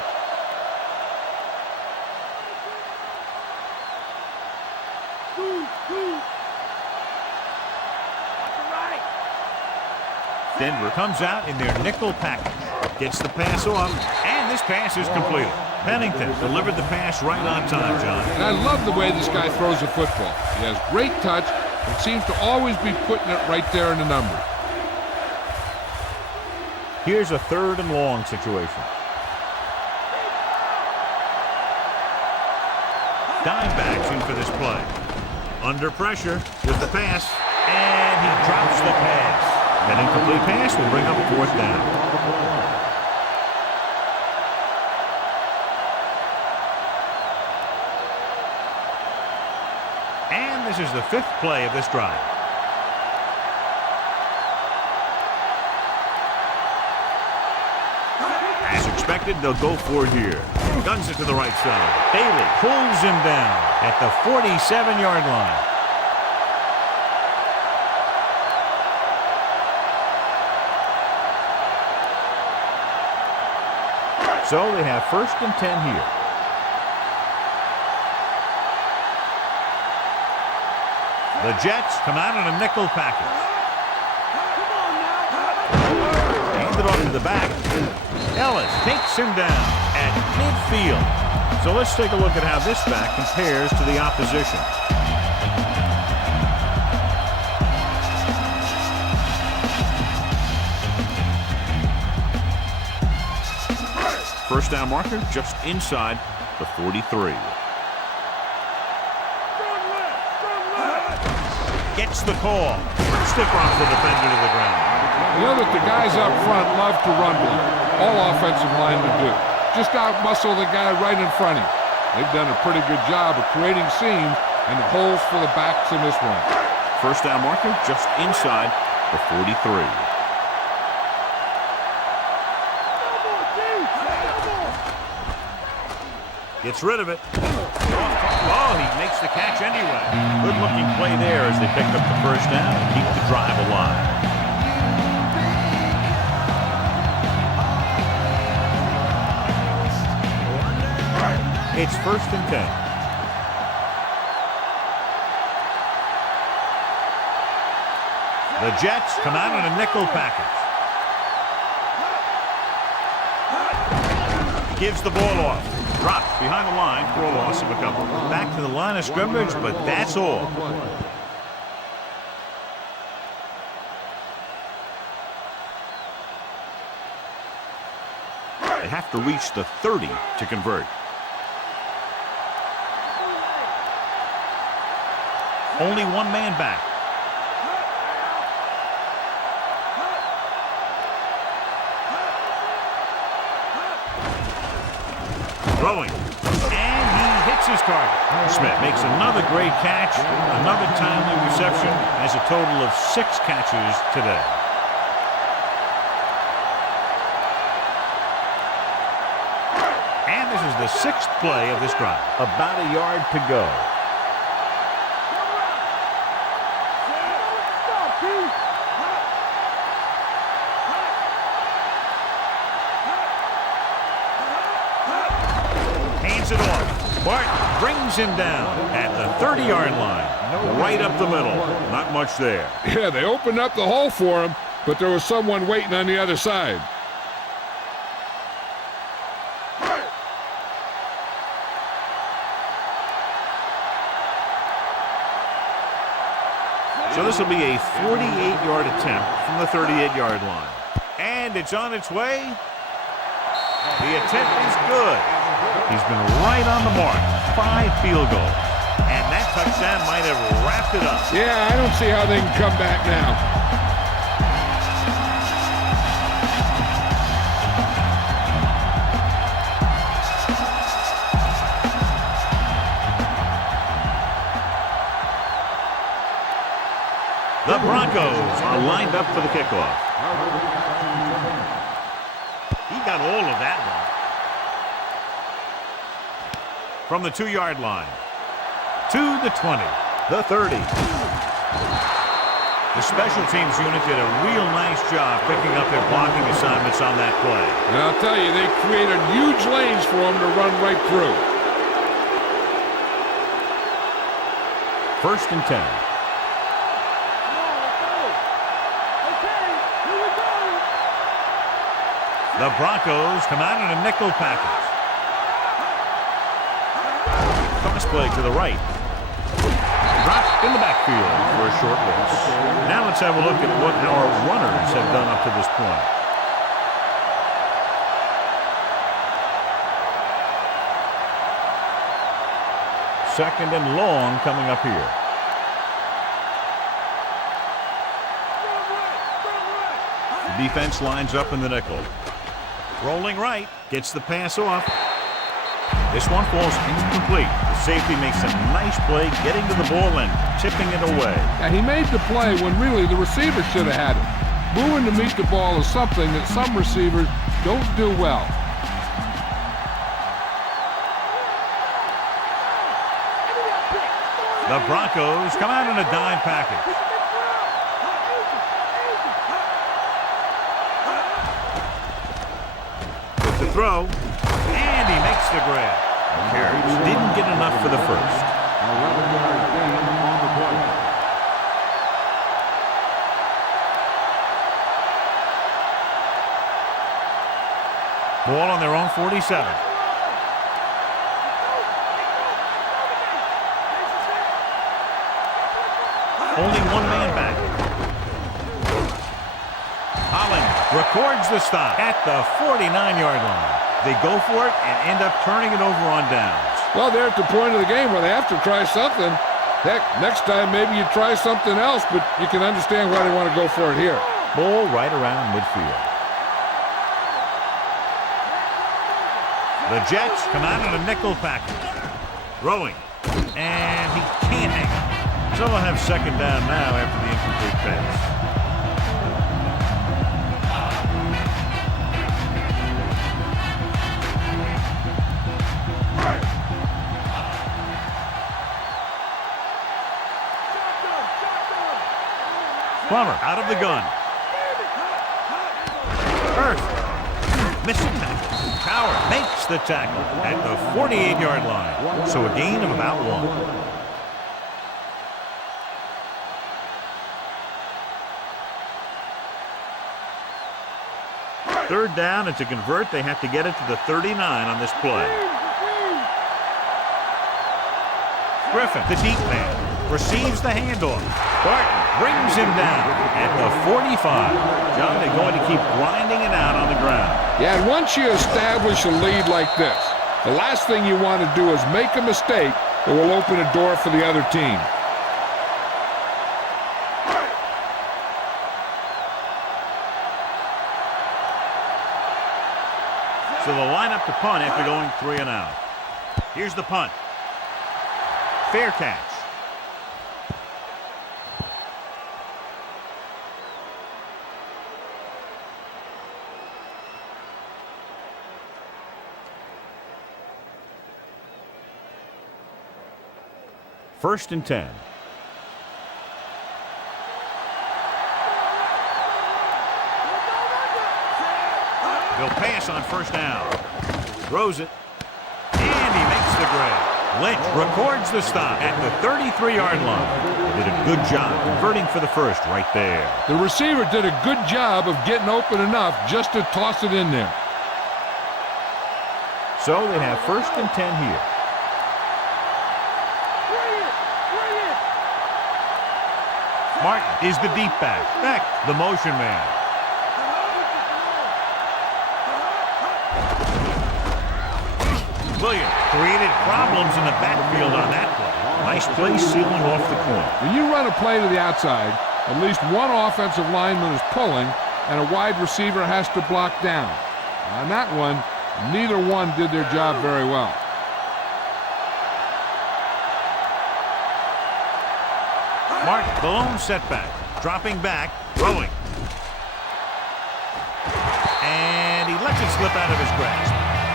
Denver comes out in their nickel package. Gets the pass off, and this pass is completed. Pennington delivered the pass right on time, John. And I love the way this guy throws the football. He has great touch and seems to always be putting it right there in the numbers. Here's a 3rd and long situation. Dimebacks in for this play. Under pressure with the pass, and he drops the pass. An incomplete pass will bring up 4th down. And this is the 5th play of this drive. As expected, they'll go for it here. Guns it to the right side. Bailey pulls him down at the 47-yard line. So they have 1st and 10 here. The Jets come out in a nickel package. Handed off to the back. Ellis takes him down at midfield. So let's take a look at how this back compares to the opposition. First down marker just inside the 43. Gets the call. Stiff off the defender to the ground. You know that the guys up front love to run block. All offensive linemen do. Just out-muscle the guy right in front of you. They've done a pretty good job of creating seams and holes for the backs in this one. First down marker just inside the 43. Gets rid of it. Oh, he makes the catch anyway. Good-looking play there as they pick up the first down and keep the drive alive. It's 1st and 10. The Jets come out in a nickel package. Gives the ball off. Dropped behind the line for a loss of a couple. Back to the line of scrimmage, but that's all. They have to reach the 30 to convert. Only one man back. Throwing. And he hits his target. Smith makes another great catch, another timely reception, has a total of 6 catches today. And this is the 6th play of this drive. About a yard to go. Hands it off. Barton brings him down at the 30-yard line. Right up the middle. Not much there. Yeah, they opened up the hole for him, but there was someone waiting on the other side. So this will be a 48-yard attempt from the 38-yard line. And it's on its way. The attempt is good. He's been right on the mark. 5 field goals. And that touchdown might have wrapped it up. Yeah, I don't see how they can come back now. The Broncos are lined up for the kickoff. He got all of that one. From the 2-yard line. To the 20. The 30. The special teams unit did a real nice job picking up their blocking assignments on that play. And I'll tell you, they created huge lanes for him to run right through. 1st and 10. The Broncos come out in a nickel package. Cross play to the right. Dropped in the backfield for a short loss. Now let's have a look at what our runners have done up to this point. Second and long coming up here. The defense lines up in the nickel. Rolling right, gets the pass off. This one falls incomplete. The safety makes a nice play getting to the ball and tipping it away. Yeah, he made the play when really the receiver should have had it. Moving to meet the ball is something that some receivers don't do well. The Broncos come out in a dime package. To throw, and he makes the grab. Carries. Didn't get enough for the first. 11-yard gain on the play. Ball on their own 47. Only one man back. Holland records the stop at the 49-yard line. They go for it and end up turning it over on downs. Well, they're at the point of the game where they have to try something. Heck, next time maybe you try something else, but you can understand why they want to go for it here. Ball right around midfield. The Jets come out in a nickel package. Throwing. And he can't hang it. So they'll have second down now after the incomplete pass. Plummer out of the gun. Earth. Missing tackle. Tower makes the tackle at the 48-yard line. So a gain of about 1. Third down, and to convert, they have to get it to the 39 on this play. Griffin, the deep man, receives the handoff. Barton brings him down at the 45. John, they're going to keep grinding it out on the ground. Yeah, and once you establish a lead like this, the last thing you want to do is make a mistake that will open a door for the other team. So they'll line up to punt after going 3 and out. Here's the punt. Fair catch. First and 10. They'll pass on first down. Throws it. And he makes the grab. Lynch records the stop at the 33-yard line. Did a good job converting for the first right there. The receiver did a good job of getting open enough just to toss it in there. So they have first and 10 here. Martin is the deep back. Beck, the motion man. Williams created problems in the backfield on that play. Nice play sealing off the corner. When you run a play to the outside, at least one offensive lineman is pulling, and a wide receiver has to block down. On that one, neither one did their job very well. Martin, the lone setback. Dropping back, throwing. And he lets it slip out of his grasp.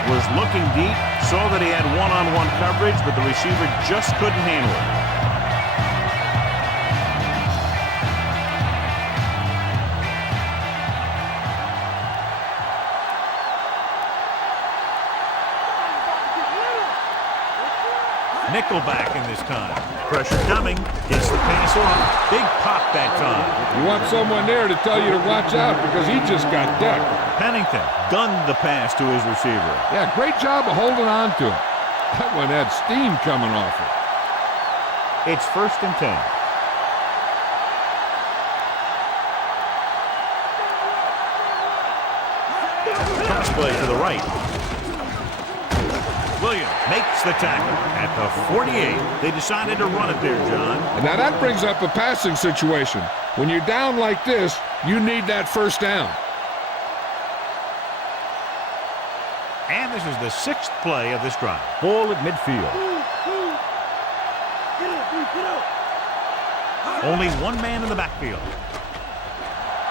Was looking deep, saw that he had one-on-one coverage, but the receiver just couldn't handle it. Nickelback in this time. Pressure coming. Gets the pass off. Big pop that time. You want someone there to tell you to watch out because he just got decked. Pennington gunned the pass to his receiver. Yeah, great job of holding on to it. That one had steam coming off it. It's first and 10. Cross play to the right. Williams makes the tackle at the 48. They decided to run it there, John. And now that brings up a passing situation. When you're down like this, you need that first down. And this is the 6th play of this drive. Ball at midfield. Only one man in the backfield.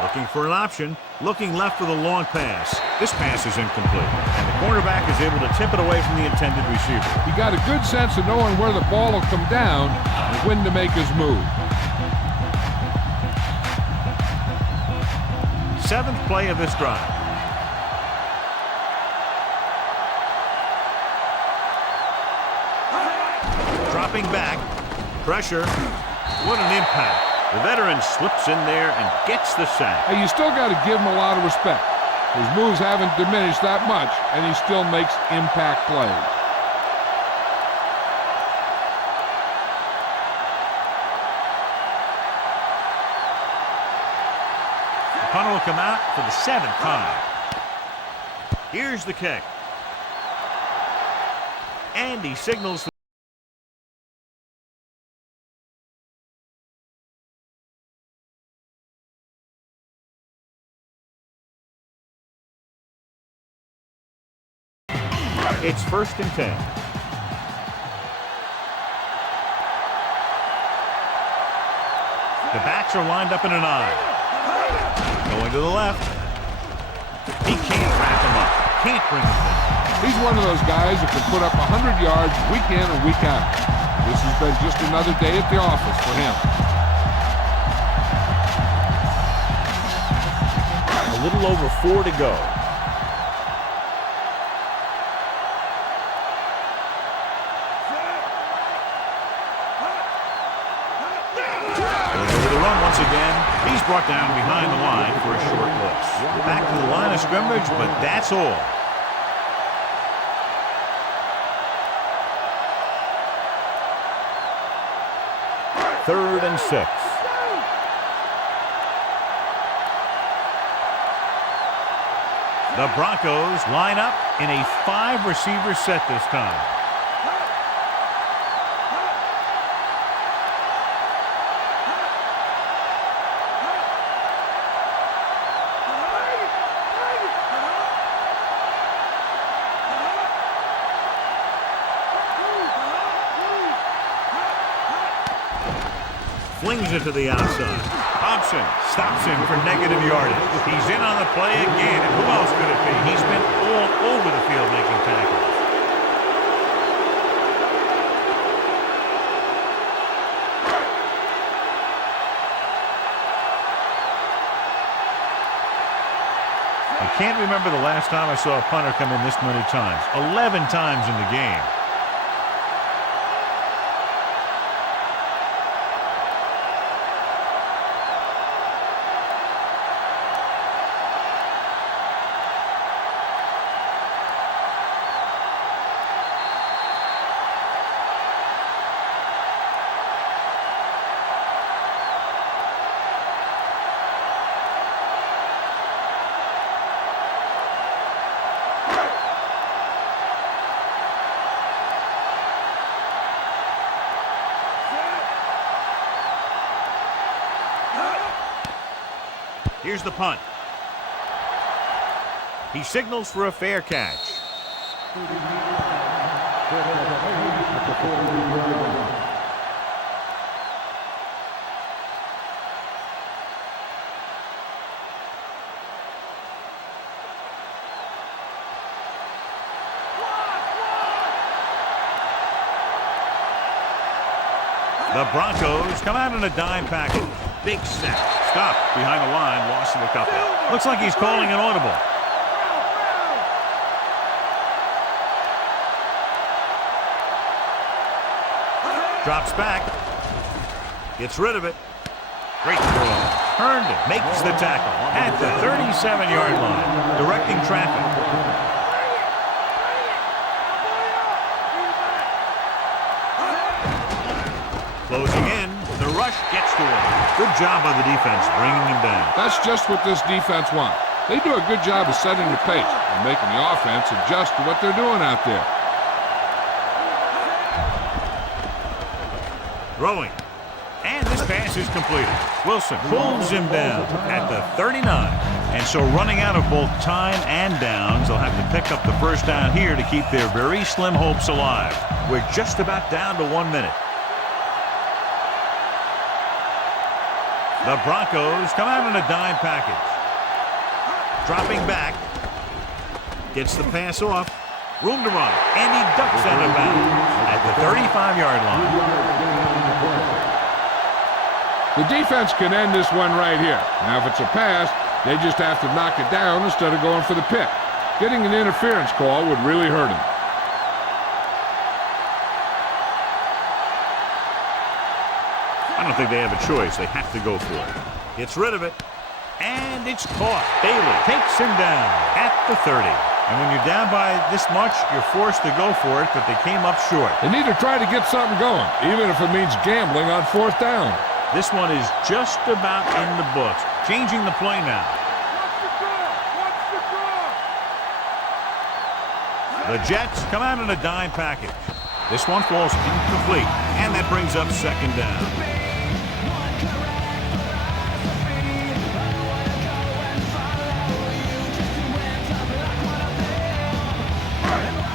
Looking for an option. Looking left with a long pass. This pass is incomplete. And the cornerback is able to tip it away from the intended receiver. He got a good sense of knowing where the ball will come down and when to make his move. 7th play of this drive. Dropping back. Pressure. What an impact. The veteran slips in there and gets the sack. Hey, you still got to give him a lot of respect. His moves haven't diminished that much, and he still makes impact plays. The punter will come out for the 7th time. Here's the kick. And he signals. It's first and 10. The backs are lined up in an I. Going to the left. He can't wrap him up. Can't bring him in. He's one of those guys that can put up 100 yards week in and week out. This has been just another day at the office for him. A little over 4 to go. Going over the run once again. He's brought down behind the line for a short loss. Back to the line of scrimmage, but that's all. Third and 6. The Broncos line up in a 5-receiver set this time. Flings it to the outside. Thompson stops him for negative yardage. He's in on the play again, and who else could it be? He's been all over the field making tackles. I can't remember the last time I saw a punter come in this many times. 11 times in the game. Here's the punt. He signals for a fair catch. The Broncos come out in a dime package. Big sack. Stop behind the line. Loss of a couple. Looks like he's calling an audible. Drops back. Gets rid of it. Great throw. Herndon makes the tackle at the 37-yard line. Directing traffic. Closing in. The rush gets to him. Good job by the defense bringing him down. That's just what this defense wants. They do a good job of setting the pace and making the offense adjust to what they're doing out there. Throwing. And this pass is completed. Wilson pulls him down at the 39. And so running out of both time and downs, they'll have to pick up the first down here to keep their very slim hopes alive. We're just about down to 1 minute. The Broncos come out in a dime package. Dropping back. Gets the pass off. Room to run. And he ducks out of bounds at the 35-yard line. The defense can end this one right here. Now, if it's a pass, they just have to knock it down instead of going for the pick. Getting an interference call would really hurt him. I don't think they have a choice. They have to go for it. Gets rid of it. And it's caught. Bailey takes him down at the 30. And when you're down by this much, you're forced to go for it, but they came up short. They need to try to get something going, even if it means gambling on 4th down. This one is just about in the books. Changing the play now. The Jets come out in a dime package. This one falls incomplete, and that brings up second down.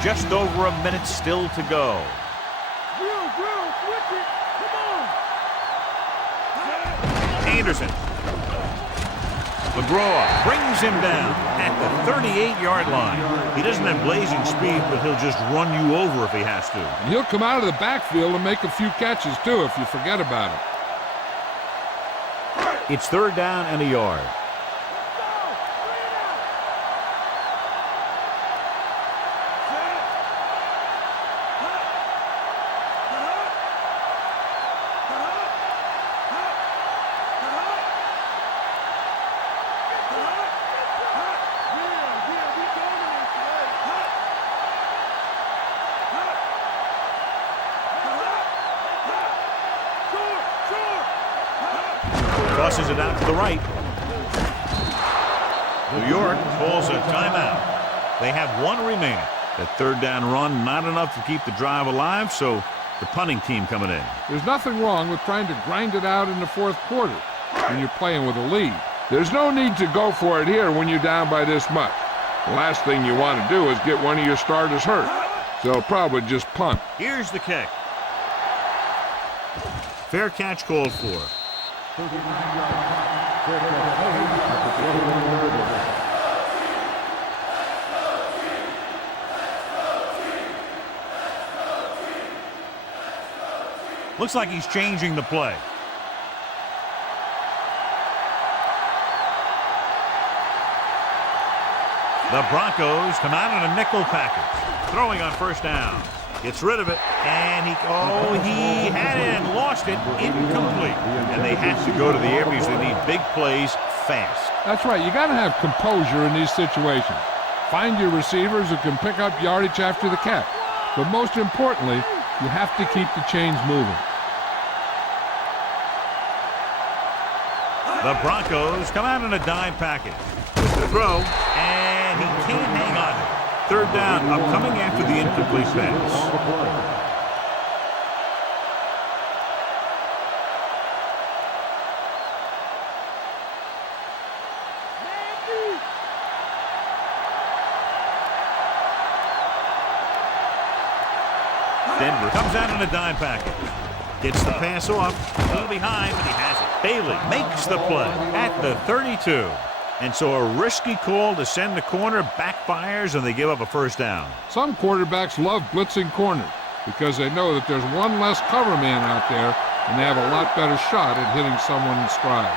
Just over a minute still to go. Anderson. McGraw brings him down at the 38-yard line. He doesn't have blazing speed, but he'll just run you over if he has to. And he'll come out of the backfield and make a few catches, too, if you forget about it. It's third down and a yard. Tosses it out to the right. New York calls a timeout. They have one remaining. That third down run, not enough to keep the drive alive, so the punting team coming in. There's nothing wrong with trying to grind it out in the fourth quarter when you're playing with a lead. There's no need to go for it here when you're down by this much. The last thing you want to do is get one of your starters hurt. So they'll probably just punt. Here's the kick. Fair catch called for. Looks like he's changing the play. The Broncos come out in a nickel package. Throwing on first down. Gets rid of it, and he had it and lost it. Incomplete. And they have to go to the areas that need big plays fast. That's right. You got to have composure in these situations. Find your receivers who can pick up yardage after the catch. But most importantly, you have to keep the chains moving. The Broncos come out in a dime package. With the throw, and he can't hang on it. Third down, upcoming after the incomplete pass. Denver comes out in a dime package. Gets the pass off. A little behind, but he has it. Bailey makes the play at the 32. And so a risky call to send the corner backfires, and they give up a first down. Some quarterbacks love blitzing corners because they know that there's one less cover man out there, and they have a lot better shot at hitting someone in stride.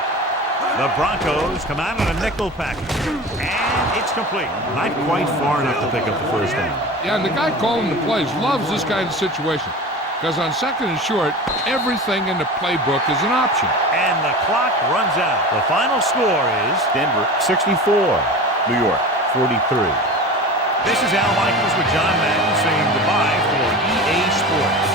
The Broncos come out in a nickel package, and it's complete. Not quite far enough to pick up the first down. Yeah, and the guy calling the plays loves this kind of situation because on second and short, everything in the playbook is an option. And the clock runs out. The final score is Denver 64, New York 43. This is Al Michaels with John Madden saying goodbye for EA Sports.